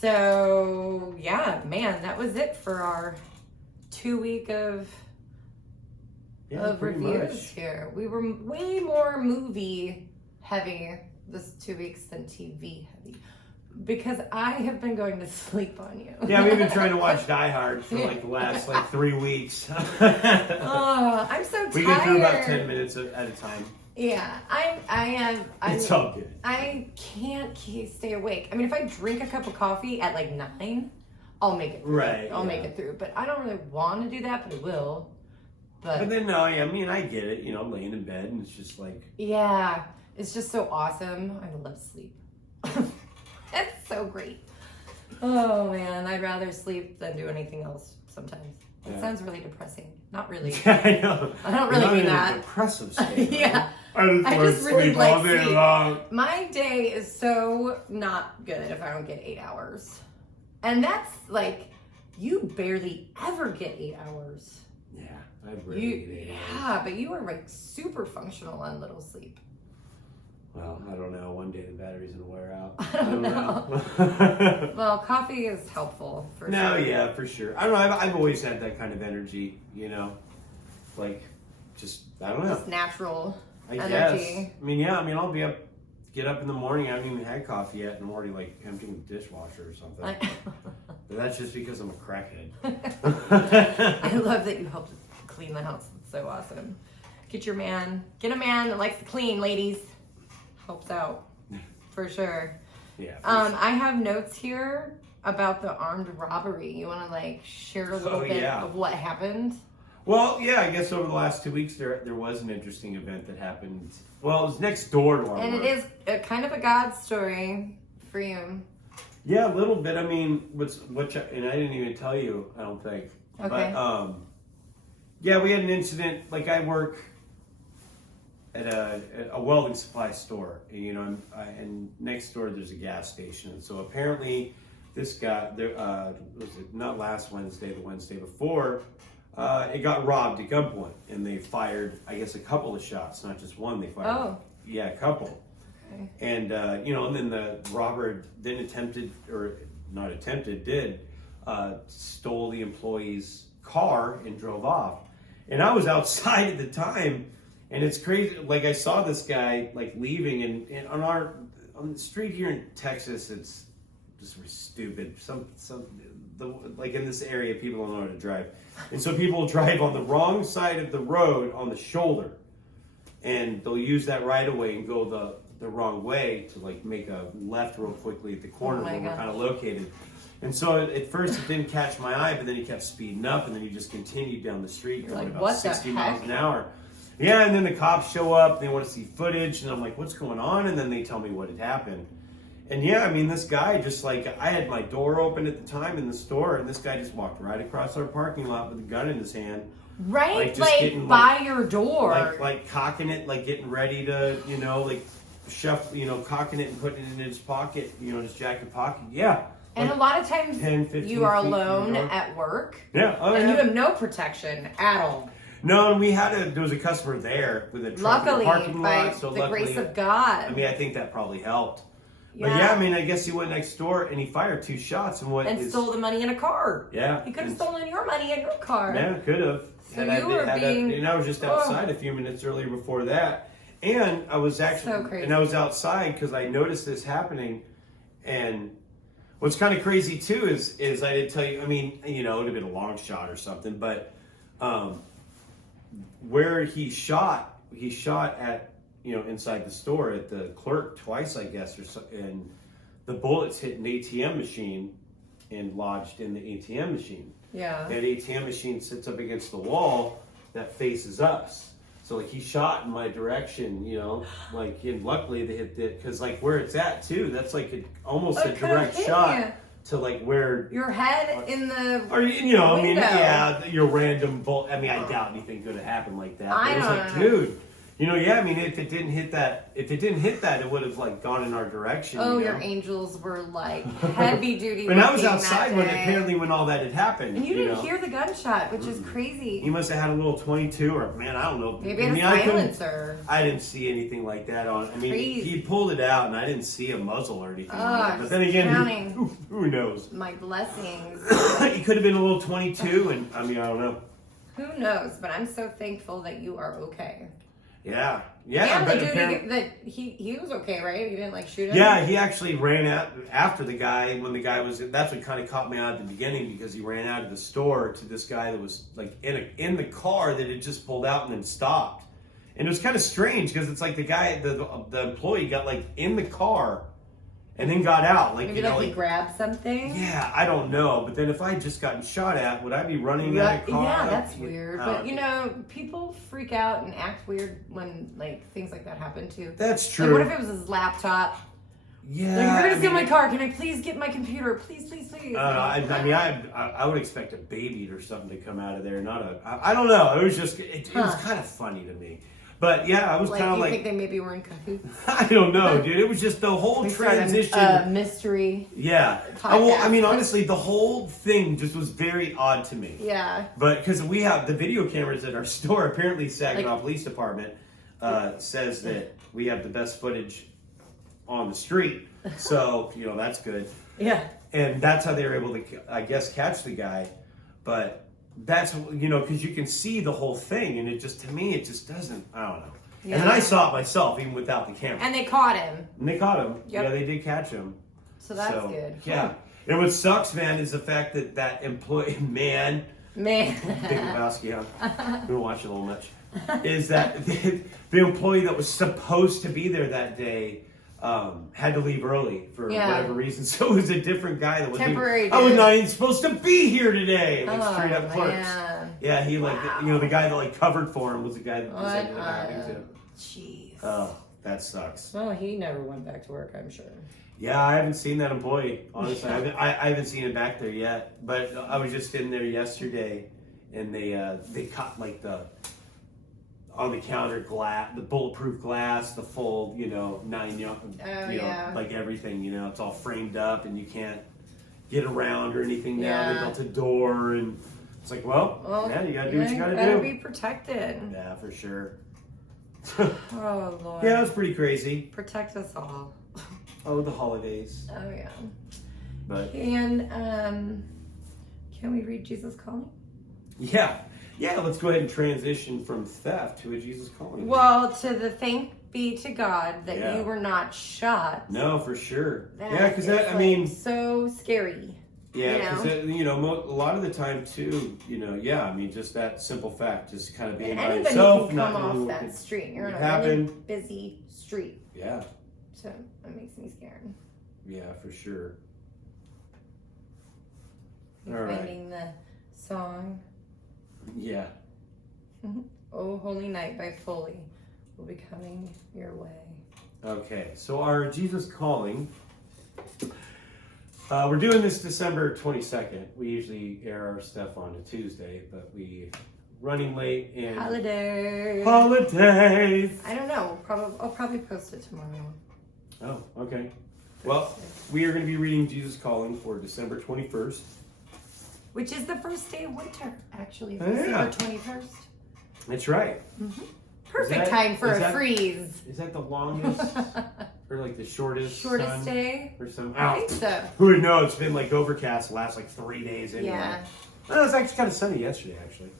So, yeah, man, that was it for our 2 week of reviews here. We were way more movie heavy this 2 weeks than TV heavy. Because I have been going to sleep on you. Yeah, we've been trying to watch Die Hard for like the last 3 weeks. I'm so tired. We get through about 10 minutes at a time. Yeah, it's all good. I can't stay awake. I mean, if I drink a cup of coffee at like 9, I'll make it through. Right. I'll make it through. But I don't really want to do that, but I will. But then, no, I mean, I get it. You know, I'm laying in bed and it's just like... Yeah, it's just so awesome. I love sleep. It's so great. Oh, man, I'd rather sleep than do anything else sometimes. It sounds really depressing. Not really. I know. I don't really do that. In a depressive state. Yeah. Right? I just really like all day sleep. long. My day is so not good if I don't get 8 hours. And that's like, you barely ever get 8 hours. Yeah, I really get 8 hours. Yeah, but you are like super functional on little sleep. Well, I don't know. One day the battery's gonna wear out. I don't know. Well, coffee is helpful for sure. No, yeah, for sure. I don't know. I've always had that kind of energy, you know, like just I don't know. Just natural energy. energy. I mean, yeah. I mean, I'll get up in the morning. I haven't even had coffee yet, and I'm already like emptying the dishwasher or something. But that's just because I'm a crackhead. I love that you helped clean the house. It's so awesome. Get a man that likes to clean, ladies. Helps out for sure. Yeah. I have notes here about the armed robbery. You want to like share a little bit of what happened? Well, yeah, I guess over the last 2 weeks there was an interesting event that happened. Well, it was next door to our work. It is kind of a God story for you. Yeah, a little bit. I mean, and I didn't even tell you, I don't think. Okay. But yeah, we had an incident. Like I work at a welding supply store, you know, and next door there's a gas station. And so apparently this guy, was it not last Wednesday, the Wednesday before, it got robbed at gunpoint, and they fired, I guess, a couple of shots, not just one. They fired, a couple. Okay. And you know, and then the robber did stole the employee's car and drove off. And I was outside at the time. And it's crazy. Like I saw this guy like leaving, and on the street here in Texas, it's just stupid. Like in this area, people don't know how to drive, and so people drive on the wrong side of the road on the shoulder, and they'll use that right of way and go the wrong way to like make a left real quickly at the corner where we're kind of located. And so at first it didn't catch my eye, but then he kept speeding up, and then he just continued down the street going about 60 miles an hour. Yeah, and then the cops show up, they want to see footage, and I'm like, what's going on? And then they tell me what had happened. And yeah, I mean, this guy just like, I had my door open at the time in the store, and this guy just walked right across our parking lot with a gun in his hand. Right, like by your door. Like cocking it, like getting ready to, you know, like cocking it and putting it in his pocket, you know, his jacket pocket. Yeah. And like a lot of times 10, you are alone at work. Yeah. And you have no protection at all. No, and there was a customer there with a truck in the parking lot. So the grace of God. I mean, I think that probably helped. Yeah. But yeah, I mean, I guess he went next door and he fired 2 shots and stole the money in a car. Yeah. He could have stolen your money in your car. Yeah, could have. So and I was just outside a few minutes earlier before that. And I was actually, and I was outside because I noticed this happening. And what's kind of crazy too is I did tell you, I mean, you know, it would have been a long shot or something, but where he shot at, you know, inside the store at the clerk twice, I guess, or so, and the bullets hit an ATM machine and lodged in the ATM machine. Yeah. That ATM machine sits up against the wall that faces us. So like he shot in my direction, you know, like, and luckily they hit it because like where it's at too, that's like almost a direct shot to like where your head in the or you know, window. I mean, yeah, your random bolt. I mean, I doubt anything could have happened like that. But I it was don't like, know. dude, you know, yeah. I mean, if it didn't hit that, it would have like gone in our direction. Oh, you know? your angels were like heavy duty. And I was outside when all that had happened. And you didn't hear the gunshot, which is crazy. He must have had a little 22, or man, I don't know. Maybe a silencer. I didn't see anything like that on. I mean, he pulled it out, and I didn't see a muzzle or anything. But then again, who knows? My blessings. He could have been a little 22, and I mean, I don't know. Who knows? But I'm so thankful that you are okay. Yeah. And the dude that he was okay, right? He didn't like shoot him. Yeah, he actually ran out after the guy when the guy was. That's what kind of caught me out at the beginning because he ran out of the store to this guy that was like in the car that had just pulled out and then stopped. And it was kind of strange because it's like the guy, the employee got like in the car, and then got out. Like, Maybe he grabbed something? Yeah, I don't know. But then if I had just gotten shot at, would I be running that car? Yeah, that's weird. But, people freak out and act weird when, things like that happen, too. That's true. What if it was his laptop? Yeah. You're going to steal my car. Can I please get my computer? Please, please, please. I would expect a baby or something to come out of there. I don't know. It was just, it was kind of funny to me. But yeah, I was kind of You think they maybe were in cahoots? I don't know, dude. It was just the whole transition. Mystery. Yeah. Honestly, the whole thing just was very odd to me. Yeah. But because we have the video cameras at our store, apparently Saginaw Police Department says that we have the best footage on the street. So, that's good. Yeah. And that's how they were able to, I guess, catch the guy. But that's, because you can see the whole thing, and to me, it just doesn't, I don't know. Yeah. And then I saw it myself, even without the camera. And they caught him. Yep. Yeah, they did catch him. So that's good. Yeah. And what sucks, man, is the fact that employee, man. BIG Lebowski, I've been watching a little much. Is that the employee that was supposed to be there that day had to leave early for whatever reason. So it was a different guy that was temporary. I was not even supposed to be here today. Straight up clerks. Man. Yeah, he the guy that covered for him was the guy that this ended up happening to. Jeez. Oh, that sucks. Well, he never went back to work, I'm sure. Yeah, I haven't seen that employee. Honestly, I haven't seen him back there yet. But I was just in there yesterday, and they caught on the counter glass, the bulletproof glass, the full, 9, like everything, it's all framed up and you can't get around or anything now. They built a door and it's like, well, you gotta do what you gotta do. Gotta be protected. Yeah, for sure. Oh, Lord. Yeah, it was pretty crazy. Protect us all. Oh, the holidays. Oh, yeah. But can we read Jesus Calling? Yeah. Yeah, let's go ahead and transition from theft to a Jesus Calling. Well, to the thank be to God that you were not shot. No, for sure. Because so scary. Yeah, because a lot of the time too, just that simple fact, just kind of being by yourself, can come off that street. You're on a really busy street. Yeah. So that makes me scared. Yeah, for sure. You're finding the song. Yeah. Oh, Holy Night by Foley will be coming your way. Okay, so our Jesus Calling, we're doing this December 22nd. We usually air our stuff on a Tuesday, but running late in holidays. I don't know. I'll probably post it tomorrow. Oh, okay. Well, we are going to be reading Jesus Calling for December 21st. Which is the first day of winter, actually. December 21st. That's right. Mm-hmm. Perfect time for a freeze. Is that the longest or the shortest day? Or something? I think so. Who would know? It's been overcast the last 3 days anyway. Yeah. It was actually kind of sunny yesterday, actually.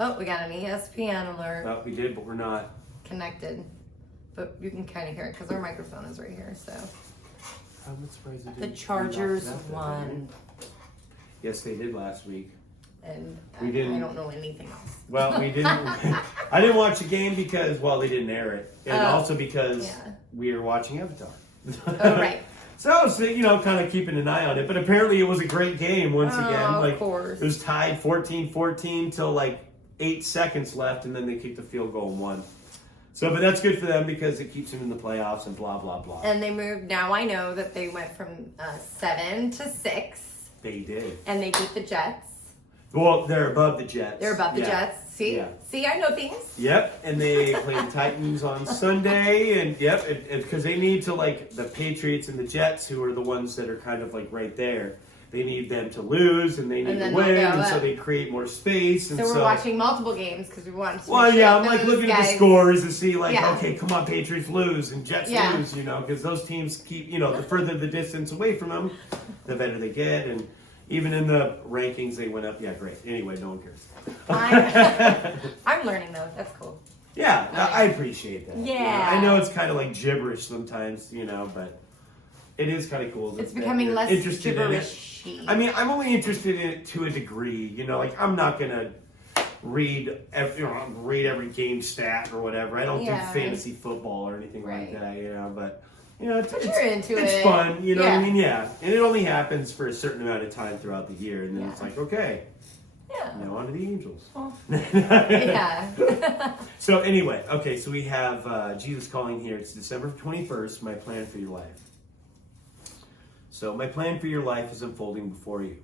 Oh, we got an ESPN alert. Oh, we did, but we're not connected. But you can kind of hear it because our microphone is right here. So. I'm surprised it the Chargers won. Yes, they did last week. And I don't know anything else. Well, we didn't. I didn't watch the game because, they didn't air it. And also because we were watching Avatar. Oh, right. So I was, kind of keeping an eye on it. But apparently it was a great game once again. Of course. It was tied 14-14 till 8 seconds left, and then they kicked the field goal and won. So, but that's good for them because it keeps them in the playoffs and blah, blah, blah. And they moved. Now I know that they went from 7 to 6. They did. And they beat the Jets. Well, they're above the Jets. They're above the Jets. See? Yeah. See, I know things. Yep. And they play the Titans on Sunday. And because they need to, the Patriots and the Jets, who are the ones that are kind of right there, they need them to lose and they need to win. And so they create more space. And so we're watching multiple games because we want to. Well, yeah, I'm looking at the scores and see, okay, come on, Patriots lose and Jets lose, because those teams keep, the further the distance away from them, the better they get. And even in the rankings, they went up. Yeah, great. Anyway, no one cares. I'm learning, though. That's cool. Yeah, I appreciate that. Yeah. I know it's kind of gibberish sometimes, but it is kind of cool. It's becoming less gibberish-y. I'm only interested in it to a degree. I'm not going to read every game stat or whatever. I don't do fantasy football or anything like that, but you know, it's into it's it. fun. You know what I Yeah. mean? Yeah. And it only happens for a certain amount of time throughout the year, and then it's like, okay, now on to the angels. Well, yeah. So anyway, okay, so we have Jesus Calling here. It's December 21st, my plan for your life. So my plan for your life is unfolding before you.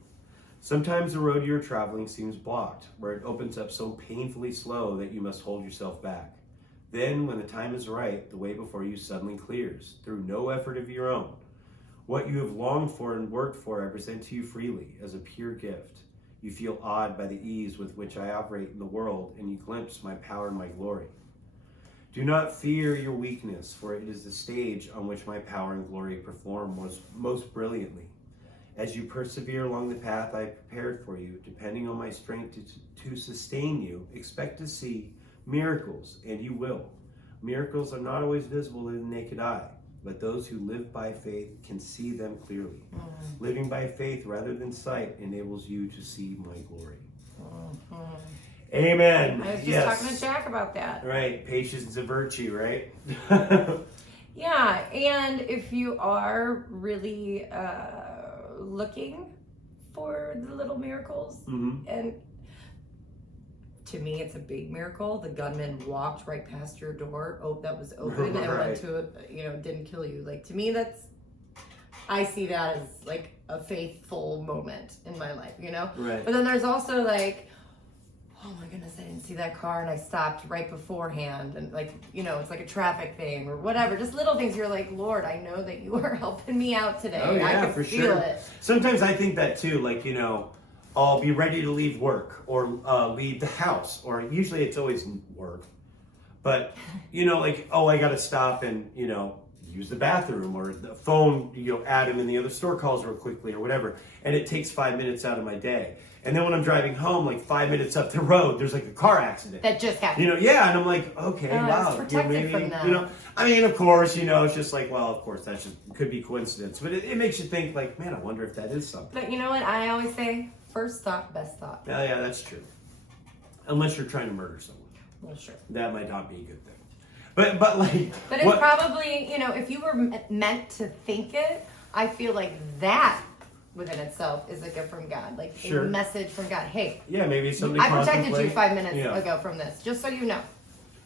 Sometimes the road you're traveling seems blocked, where it opens up so painfully slow that you must hold yourself back. Then, when the time is right, the way before you suddenly clears, through no effort of your own. What you have longed for and worked for, I present to you freely, as a pure gift. You feel awed by the ease with which I operate in the world, and you glimpse my power and my glory. Do not fear your weakness, for it is the stage on which my power and glory perform most brilliantly. As you persevere along the path I have prepared for you, depending on my strength to sustain you, expect to see miracles, and you will. Miracles are not always visible to the naked eye, but those who live by faith can see them clearly. Living by faith rather than sight enables you to see my glory. Amen. I was just talking to Jack about that. Right. Patience is a virtue, right? Yeah, and if you are really looking for the little miracles, and to me it's a big miracle. The gunman walked right past your door, that was open, and went to it, didn't kill you. Like, to me, I see that as like a faithful moment in my life, Right. But then there's also like, oh my goodness, I didn't see that car and I stopped right beforehand, and like, it's like a traffic thing or whatever, just little things. You're like, Lord, I know that you are helping me out today. Oh, yeah, I can for feel sure. it. Sometimes I think that too, like, I'll be ready to leave work or leave the house, or usually it's always work. But, like, I got to stop and, use the bathroom, or the phone, Adam and the other store calls real quickly or whatever. And it takes 5 minutes out of my day. And then when I'm driving home, like 5 minutes up the road, there's like a car accident. That just happened. And I'm like, okay, I wow. was protected from that. I mean, of course, it's just like, well, of course, that just could be coincidence. But it makes you think, like, man, I wonder if that is something. But you know what? I always say, first thought, best thought. Yeah, that's true. Unless you're trying to murder someone. Well, sure. That might not be a good thing. But like... But it's probably, if you were meant to think it, I feel like that within itself is a gift from God. Like, a message from God. Hey. Yeah, maybe it's something I protected you 5 minutes ago from this, just so you know.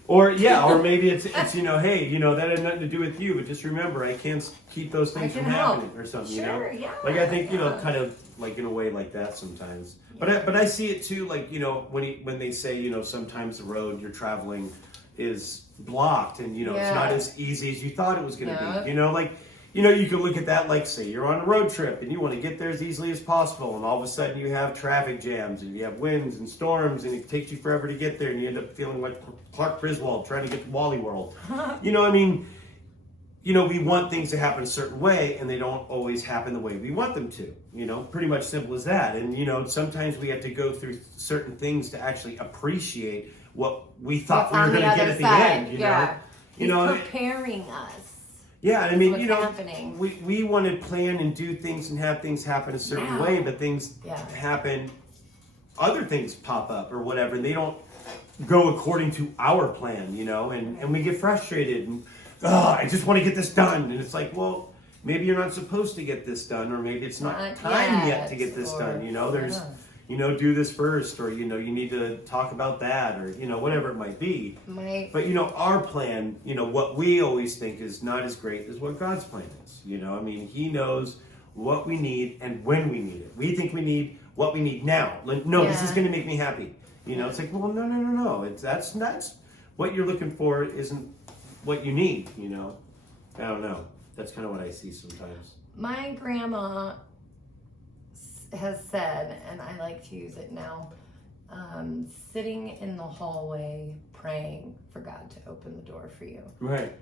Or maybe it's hey, that had nothing to do with you, but just remember, I can't keep those things from happening or something, Sure, yeah. Like, I think, kind of like in a way like that sometimes. Yeah. But I see it too, like, when they say, sometimes the road you're traveling is blocked and, it's not as easy as you thought it was going to be, like, you could look at that, like, say you're on a road trip and you want to get there as easily as possible, and all of a sudden you have traffic jams and you have winds and storms and it takes you forever to get there, and you end up feeling like Clark Griswold trying to get to Wally World. We want things to happen a certain way, and they don't always happen the way we want them to, pretty much simple as that. And, sometimes we have to go through certain things to actually appreciate what we thought we were going to get at the end, He's preparing us. Yeah, I mean, happening. we want to plan and do things and have things happen a certain way, but things happen, other things pop up or whatever, and they don't go according to our plan, and we get frustrated and, I just want to get this done. And it's like, well, maybe you're not supposed to get this done, or maybe it's not time yet to get this done, there's... do this first, or, you need to talk about that, or, whatever it might be. But, our plan, what we always think is not as great as what God's plan is. He knows what we need and when we need it. We think we need what we need now. Like, no, this is going to make me happy. It's like, well, no. That's what you're looking for isn't what you need, I don't know. That's kind of what I see sometimes. My grandma has said, and I like to use it now, sitting in the hallway praying for God to open the door for you. Right.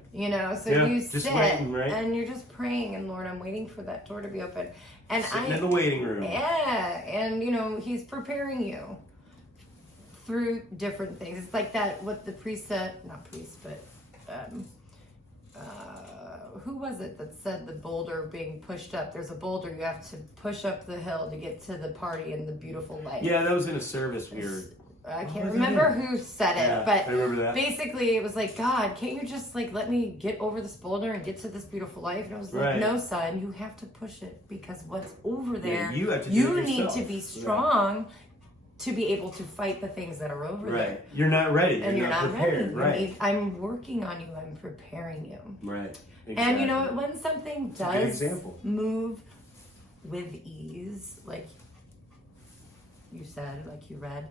So you sit and you're just praying, and Lord, I'm waiting for that door to be open. And sitting in the waiting room. Yeah, and He's preparing you through different things. It's like that, what the priest said, not priest, but who was it that said the boulder being pushed up? There's a boulder you have to push up the hill to get to the party and the beautiful light. Yeah, that was in a service we were I can't remember who said it, but I remember that. basically it was like, God, can't you just like let me get over this boulder and get to this beautiful life? And I was like, no, son, you have to push it because what's over there, you have to do you it need yourself. to be strong to be able to fight the things that are over there. You're not ready. And you're not prepared. ready. I'm working on you. I'm preparing you. Right. Exactly. And you know, when something does move with ease, like you said, like you read,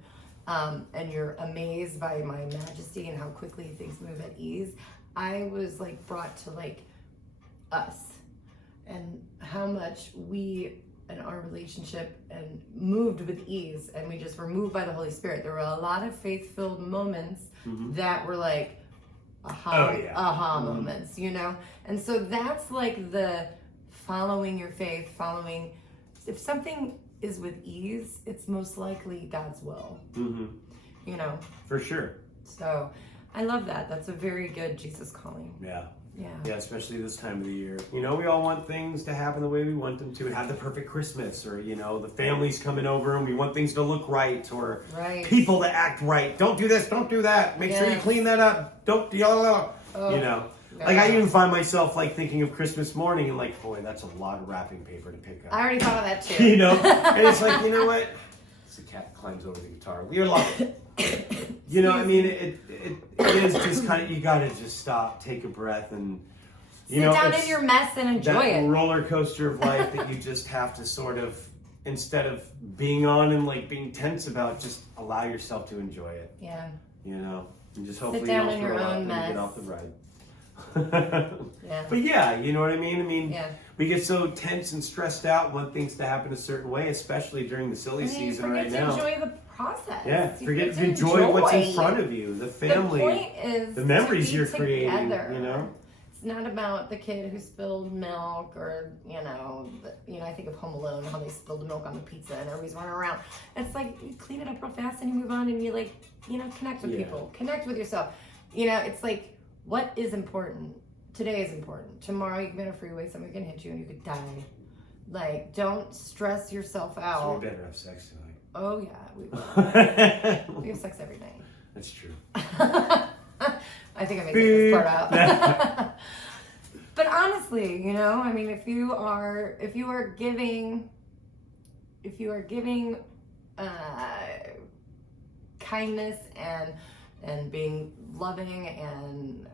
and you're amazed by my majesty and how quickly things move at ease, I was like brought to like us and how much we and our relationship and moved with ease, and we just were moved by the Holy Spirit. There were a lot of faith-filled moments that were like aha moments, you know? And so that's like the following your faith, if something is with ease, it's most likely God's will. You know? For sure. So I love that. That's a very good Jesus calling. Yeah. Yeah. Yeah, especially this time of the year. You know, we all want things to happen the way we want them to. Have the perfect Christmas, or, you know, the family's coming over and we want things to look right, or people to act right. Don't do this, don't do that. Make sure you clean that up. Don't, you know. Like, I even find myself, like, thinking of Christmas morning and, like, boy, that's a lot of wrapping paper to pick up. I already thought of that, too. You know? And it's like, you know what? It's the cat climbs over the guitar. You're lucky. You know, I mean, it is just kind of, you gotta just stop, take a breath, and, you sit know, down in your mess and enjoy that it. roller coaster of life that you just have to sort of, instead of being on and, like, being tense about, just allow yourself to enjoy it. Yeah. You know? And just hopefully sit down you in don't your throw up own and mess. get off the ride. Yeah. But yeah, you know what I mean? We get so tense and stressed out, want things to happen a certain way, especially during the silly season right now. Forget to enjoy the process. Yeah, forget to enjoy what's in front of you, the family, the point is the memories to be you're creating, together. you know? It's not about the kid who spilled milk, or, you know, I think of Home Alone, how they spilled the milk on the pizza and everybody's running around. It's like, you clean it up real fast and you move on and you, like, you know, connect with people, connect with yourself. You know, it's like, what is important? Today is important. Tomorrow you can be on a freeway, somebody can hit you and you could die. Like, don't stress yourself out. So we better have sex tonight. Oh yeah, we will. We have sex every night. That's true. I think I made this part up. But honestly, you know, I mean, if you are giving kindness and being loving and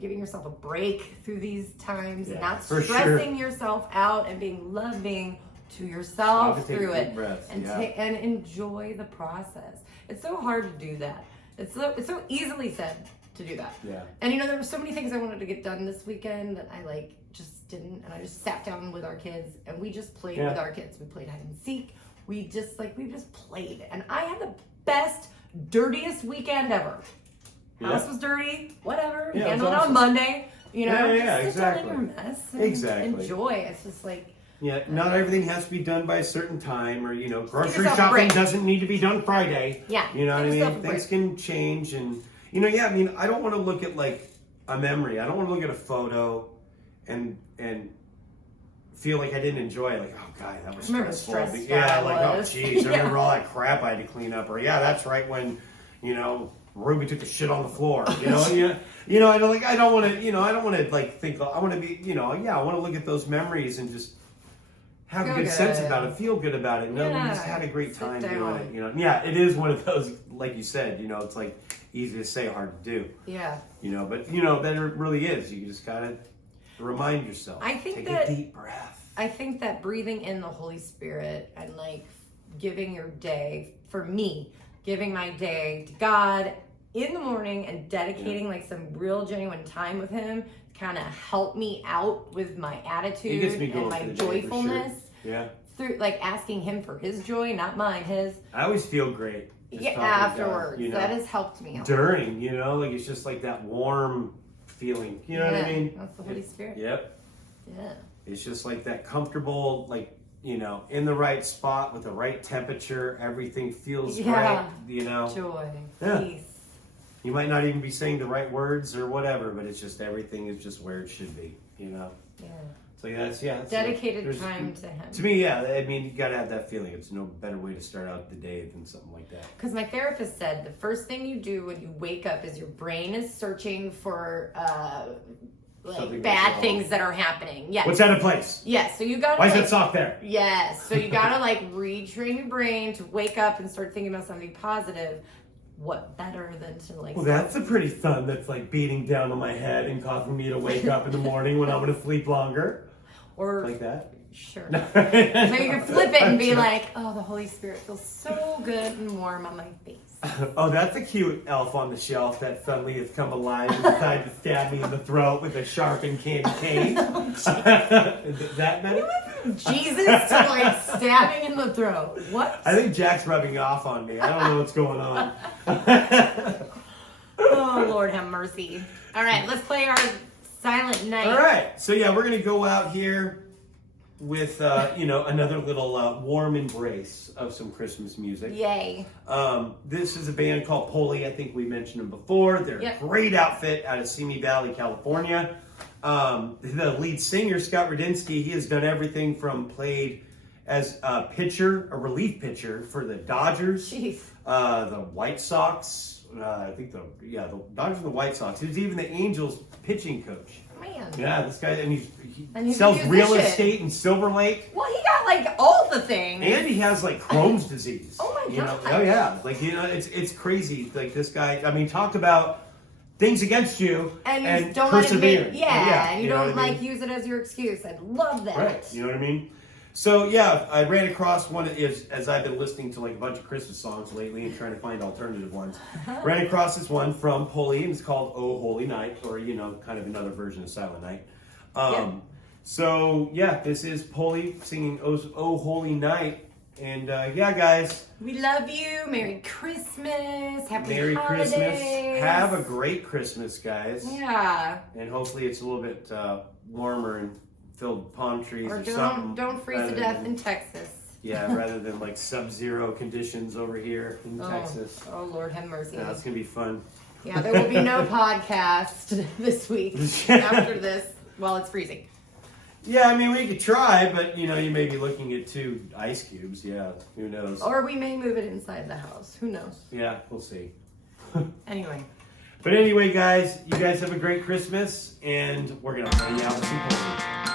giving yourself a break through these times, and not stressing yourself out, and being loving to yourself through it, and enjoy the process. It's so hard to do that. It's so easily said to do that. Yeah. And you know, there were so many things I wanted to get done this weekend that I just didn't, and I just sat down with our kids and we just played with our kids. We played hide and seek. We just played, and I had the best, dirtiest weekend ever. House was dirty, whatever. Handle it on Monday. You know, just sit down in your mess and enjoy. It's just like, not everything has to be done by a certain time, or, you know, grocery shopping doesn't need to be done Friday. Yeah. You know what I mean? Things can change, and, you know, I mean, I don't want to look at, like, a memory. I don't want to look at a photo and feel like I didn't enjoy it. Like, oh, God, that was stressful. Oh, geez, I remember all that crap I had to clean up. Or, that's right when, you know, Ruby took the shit on the floor. You know, I don't want to like think. I want to be, you know, I want to look at those memories and just have a good sense about it, feel good about it. No, we just had a great time doing it. You know, it is one of those, like you said, you know, it's like easy to say, hard to do. Yeah. You know, but you know that it really is. You just gotta remind yourself. Take a deep breath. I think that breathing in the Holy Spirit and like giving your day, for me, giving my day to God in the morning and dedicating like some real genuine time with Him kind of help me out with my attitude and my joyfulness. Yeah. Through like asking Him for His joy, not mine, His. I always feel great. Afterwards. You know, that has helped me out. During, you know, like it's just like that warm feeling. You know what I mean? That's the Holy Spirit. Yep. Yeah. It's just like that comfortable, like, you know, in the right spot with the right temperature. Everything feels right, you know. Joy. Peace. You might not even be saying the right words or whatever, but it's just everything is just where it should be, you know. Yeah. So that's dedicated time to him. To me, yeah. I mean, you gotta have that feeling. It's no better way to start out the day than something like that. Because my therapist said the first thing you do when you wake up is your brain is searching for bad things that are happening. Yes. What's out of place? Yes. So you gotta. Why is that sock there? Yes. So you gotta retrain your brain to wake up and start thinking about something positive. What better than to Well, that's a pretty thun that's beating down on my head and causing me to wake up in the morning when I'm going to sleep longer. Or like that. Sure. So you can flip it and be like, oh, the Holy Spirit feels so good and warm on my face. Oh, that's a cute elf on the shelf that suddenly has come alive and decided to stab me in the throat with a sharpened candy cane. Is that better? You went from Jesus to stabbing in the throat. What? I think Jack's rubbing off on me. I don't know what's going on. Oh, Lord have mercy. All right, let's play our Silent Night. All right. So, yeah, we're going to go out here with, another little warm embrace of some Christmas music. Yay. This is a band called Polly. I think we mentioned them before. They're a great outfit out of Simi Valley, California. The lead singer, Scott Radinsky, he has done everything from played as a relief pitcher for the Dodgers, the White Sox. I think the Dodgers and the White Sox. He was even the Angels pitching coach. Man. Yeah, this guy, and he sells real estate in Silver Lake. Well, he got all the things. And he has Crohn's disease. Oh my God. Oh yeah. It's crazy. This guy, I mean, talk about things against you and don't persevere. Let it and you don't use it as your excuse. I love that. Right. You know what I mean? So yeah, I ran across one as I've been listening to a bunch of Christmas songs lately and trying to find alternative ones. Ran across this one from Polly, and it's called "Oh Holy Night," or kind of another version of Silent Night. So yeah, this is Polly singing "Oh Holy Night," and guys, we love you. Merry Christmas. Merry holidays. Christmas. Have a great Christmas, guys. Yeah. And hopefully it's a little bit warmer and filled with palm trees or something. Don't freeze to death in Texas. Yeah, rather than sub-zero conditions over here in Texas. Oh, Lord have mercy. That's going to be fun. Yeah, there will be no podcast this week after this while it's freezing. Yeah, I mean, we could try, but, you may be looking at 2 ice cubes. Yeah, who knows? Or we may move it inside the house. Who knows? Yeah, we'll see. Anyway. But anyway, guys, you guys have a great Christmas, and we're going to hang out with some Polly.